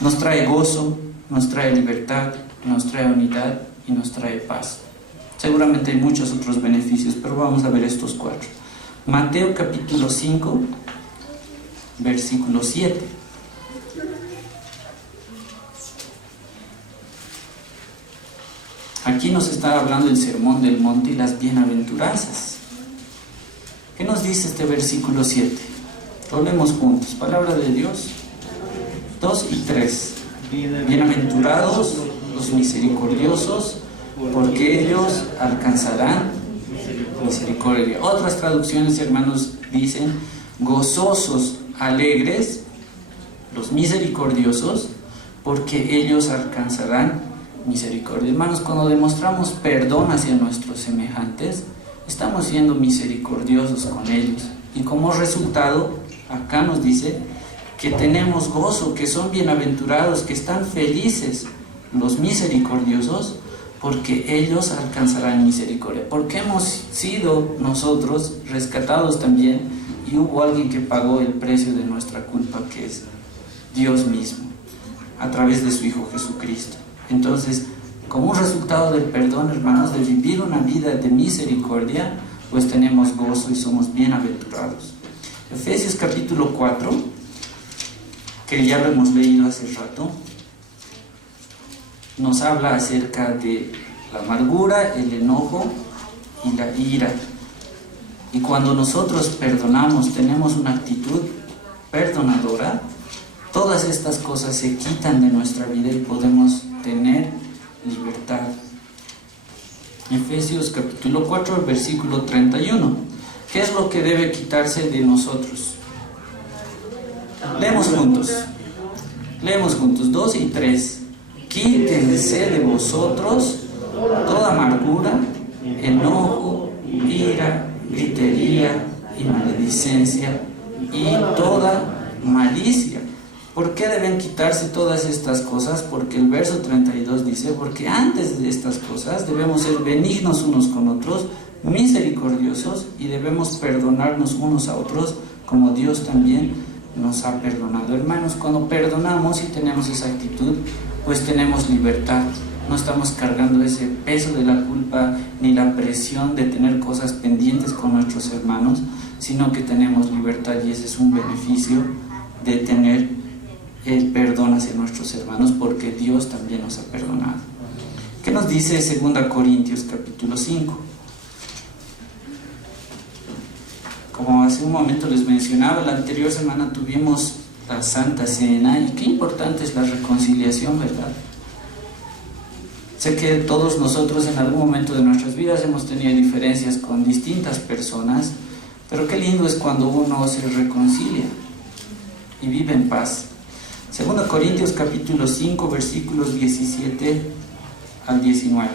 nos trae gozo, nos trae libertad, nos trae unidad y nos trae paz. Seguramente hay muchos otros beneficios, pero vamos a ver estos 4. Mateo capítulo 5, versículo 7. Aquí nos está hablando el sermón del monte y las bienaventuranzas. ¿Qué nos dice este versículo 7? Lo leemos juntos. Palabra de Dios. 2 y 3. Bienaventurados los misericordiosos, porque ellos alcanzarán misericordia. Otras traducciones, hermanos, dicen gozosos, alegres, los misericordiosos, porque ellos alcanzarán misericordia. Hermanos, cuando demostramos perdón hacia nuestros semejantes, estamos siendo misericordiosos con ellos, y como resultado acá nos dice que tenemos gozo, que son bienaventurados, que están felices los misericordiosos, porque ellos alcanzarán misericordia, porque hemos sido nosotros rescatados también, y hubo alguien que pagó el precio de nuestra culpa, que es Dios mismo, a través de su Hijo Jesucristo. Entonces, como un resultado del perdón, hermanos, de vivir una vida de misericordia, pues tenemos gozo y somos bienaventurados. Efesios capítulo 4, que ya lo hemos leído hace rato, nos habla acerca de la amargura, el enojo y la ira. Y cuando nosotros perdonamos, tenemos una actitud perdonadora, todas estas cosas se quitan de nuestra vida y podemos tener libertad. Efesios capítulo 4, versículo 31. ¿Qué es lo que debe quitarse de nosotros? Leemos juntos. Leemos juntos, 2 y 3. Quítense de vosotros toda amargura, enojo, ira, gritería y maledicencia y toda malicia. ¿Por qué deben quitarse todas estas cosas? Porque el verso 32 dice, porque antes de estas cosas debemos ser benignos unos con otros, misericordiosos, y debemos perdonarnos unos a otros como Dios también nos ha perdonado. Hermanos, cuando perdonamos y tenemos esa actitud, pues tenemos libertad. No estamos cargando ese peso de la culpa ni la presión de tener cosas pendientes con nuestros hermanos, sino que tenemos libertad, y ese es un beneficio de tener el perdón hacia nuestros hermanos, porque Dios también nos ha perdonado. ¿Qué nos dice 2 Corintios capítulo 5? Como hace un momento les mencionaba, la anterior semana tuvimos la Santa Cena, y qué importante es la reconciliación, ¿verdad? Sé que todos nosotros en algún momento de nuestras vidas hemos tenido diferencias con distintas personas, pero qué lindo es cuando uno se reconcilia y vive en paz. 2 Corintios capítulo 5 versículos 17 al 19.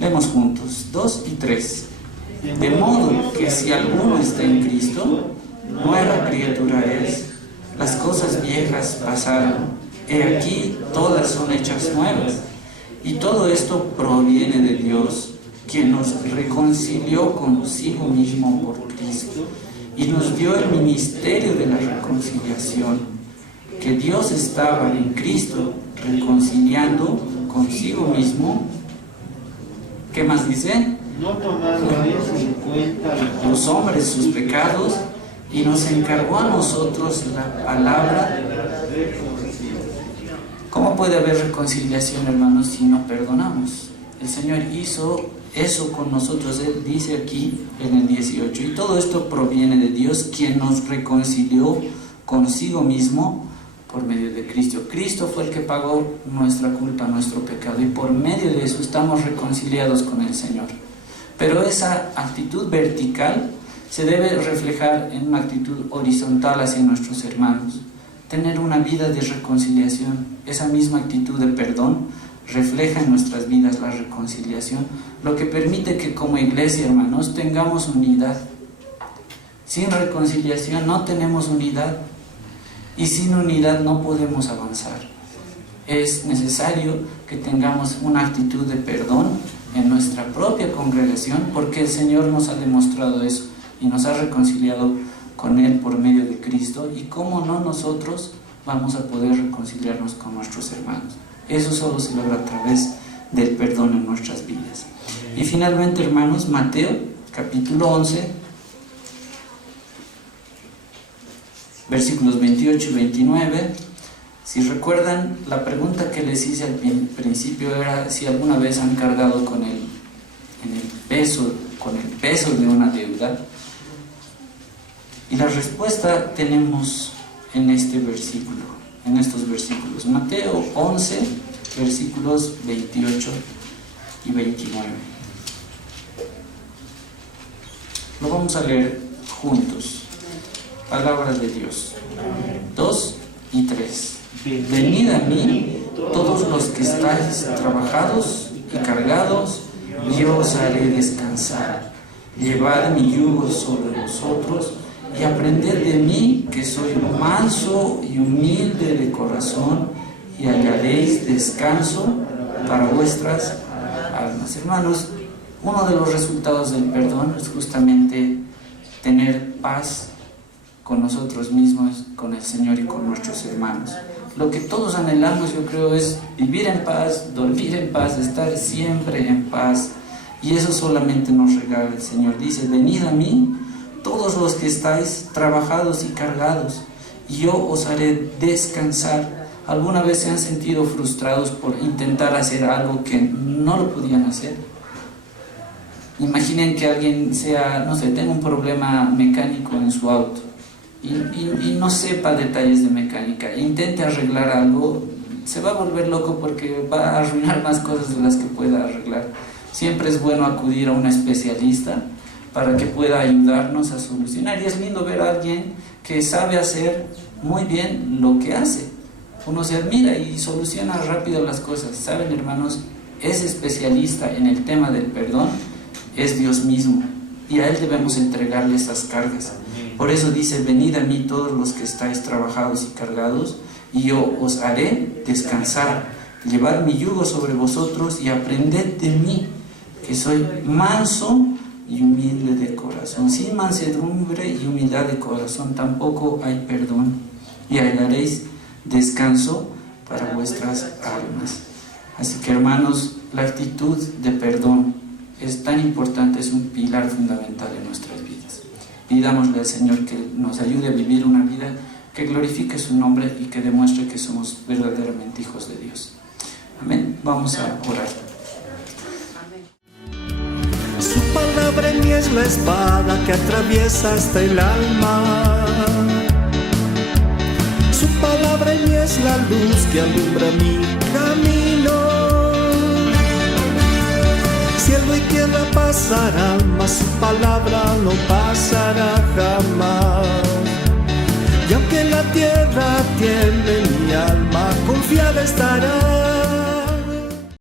Leemos juntos, 2 y 3. De modo que si alguno está en Cristo, nueva criatura es. Las cosas viejas pasaron, he aquí todas son hechas nuevas. Y todo esto proviene de Dios, quien nos reconcilió consigo mismo por Cristo y nos dio el ministerio de la reconciliación. Que Dios estaba en Cristo reconciliando consigo mismo. ¿Qué más dice? No tomando en cuenta los hombres sus pecados, y nos encargó a nosotros la palabra. ¿Cómo puede haber reconciliación, hermanos, si no perdonamos? El Señor hizo eso con nosotros. Él dice aquí en el 18, y todo esto proviene de Dios, quien nos reconcilió consigo mismo por medio de Cristo. Cristo fue el que pagó nuestra culpa, nuestro pecado, y por medio de eso estamos reconciliados con el Señor. Pero esa actitud vertical se debe reflejar en una actitud horizontal hacia nuestros hermanos. Tener una vida de reconciliación, esa misma actitud de perdón refleja en nuestras vidas la reconciliación, lo que permite que como iglesia, hermanos, tengamos unidad. Sin reconciliación no tenemos unidad, y sin unidad no podemos avanzar. Es necesario que tengamos una actitud de perdón en nuestra propia congregación, porque el Señor nos ha demostrado eso y nos ha reconciliado con Él por medio de Cristo, y cómo no nosotros vamos a poder reconciliarnos con nuestros hermanos. Eso solo se logra a través del perdón en nuestras vidas. Y finalmente, hermanos, Mateo capítulo 11 versículos 28 y 29. Si recuerdan, la pregunta que les hice al principio era si alguna vez han cargado con el peso de una deuda. Y la respuesta tenemos en este versículo, en estos versículos. Mateo 11, versículos 28 y 29. Lo vamos a leer juntos. Palabra de Dios. 2 y 3. Venid a mí, todos los que estáis trabajados y cargados, yo os haré descansar. Llevad mi yugo sobre vosotros y aprended de mí, que soy manso y humilde de corazón, y hallaréis descanso para vuestras almas. Hermanos, uno de los resultados del perdón es justamente tener paz con nosotros mismos, con el Señor y con nuestros hermanos. Lo que todos anhelamos, yo creo, es vivir en paz, dormir en paz, estar siempre en paz, y eso solamente nos regala el Señor. Dice: venid a mí, todos los que estáis trabajados y cargados, y yo os haré descansar. ¿Alguna vez se han sentido frustrados por intentar hacer algo que no lo podían hacer? Imaginen que alguien tenga un problema mecánico en su auto y no sepa detalles de mecánica, intente arreglar algo, se va a volver loco porque va a arruinar más cosas de las que pueda arreglar. Siempre es bueno acudir a un especialista para que pueda ayudarnos a solucionar, y es lindo ver a alguien que sabe hacer muy bien lo que hace. uno se admira y soluciona rápido las cosas. ¿Saben, hermanos? Es especialista en el tema del perdón, es Dios mismo, y a Él debemos entregarle esas cargas. Por eso dice: venid a mí todos los que estáis trabajados y cargados, y yo os haré descansar. Llevad mi yugo sobre vosotros y aprended de mí, que soy manso y humilde de corazón. Sin mansedumbre y humildad de corazón tampoco hay perdón, y hallaréis descanso para vuestras almas. Así que, hermanos, la actitud de perdón es tan importante, es un pilar fundamental en nuestras vidas. Pidámosle al Señor que nos ayude a vivir una vida que glorifique su nombre y que demuestre que somos verdaderamente hijos de Dios. Amén. Vamos a orar. Su palabra en mí es la espada que atraviesa hasta el alma. Su palabra en mí es la luz que alumbra mi camino. Cielo y tierra pasarán, mas su palabra no pasará.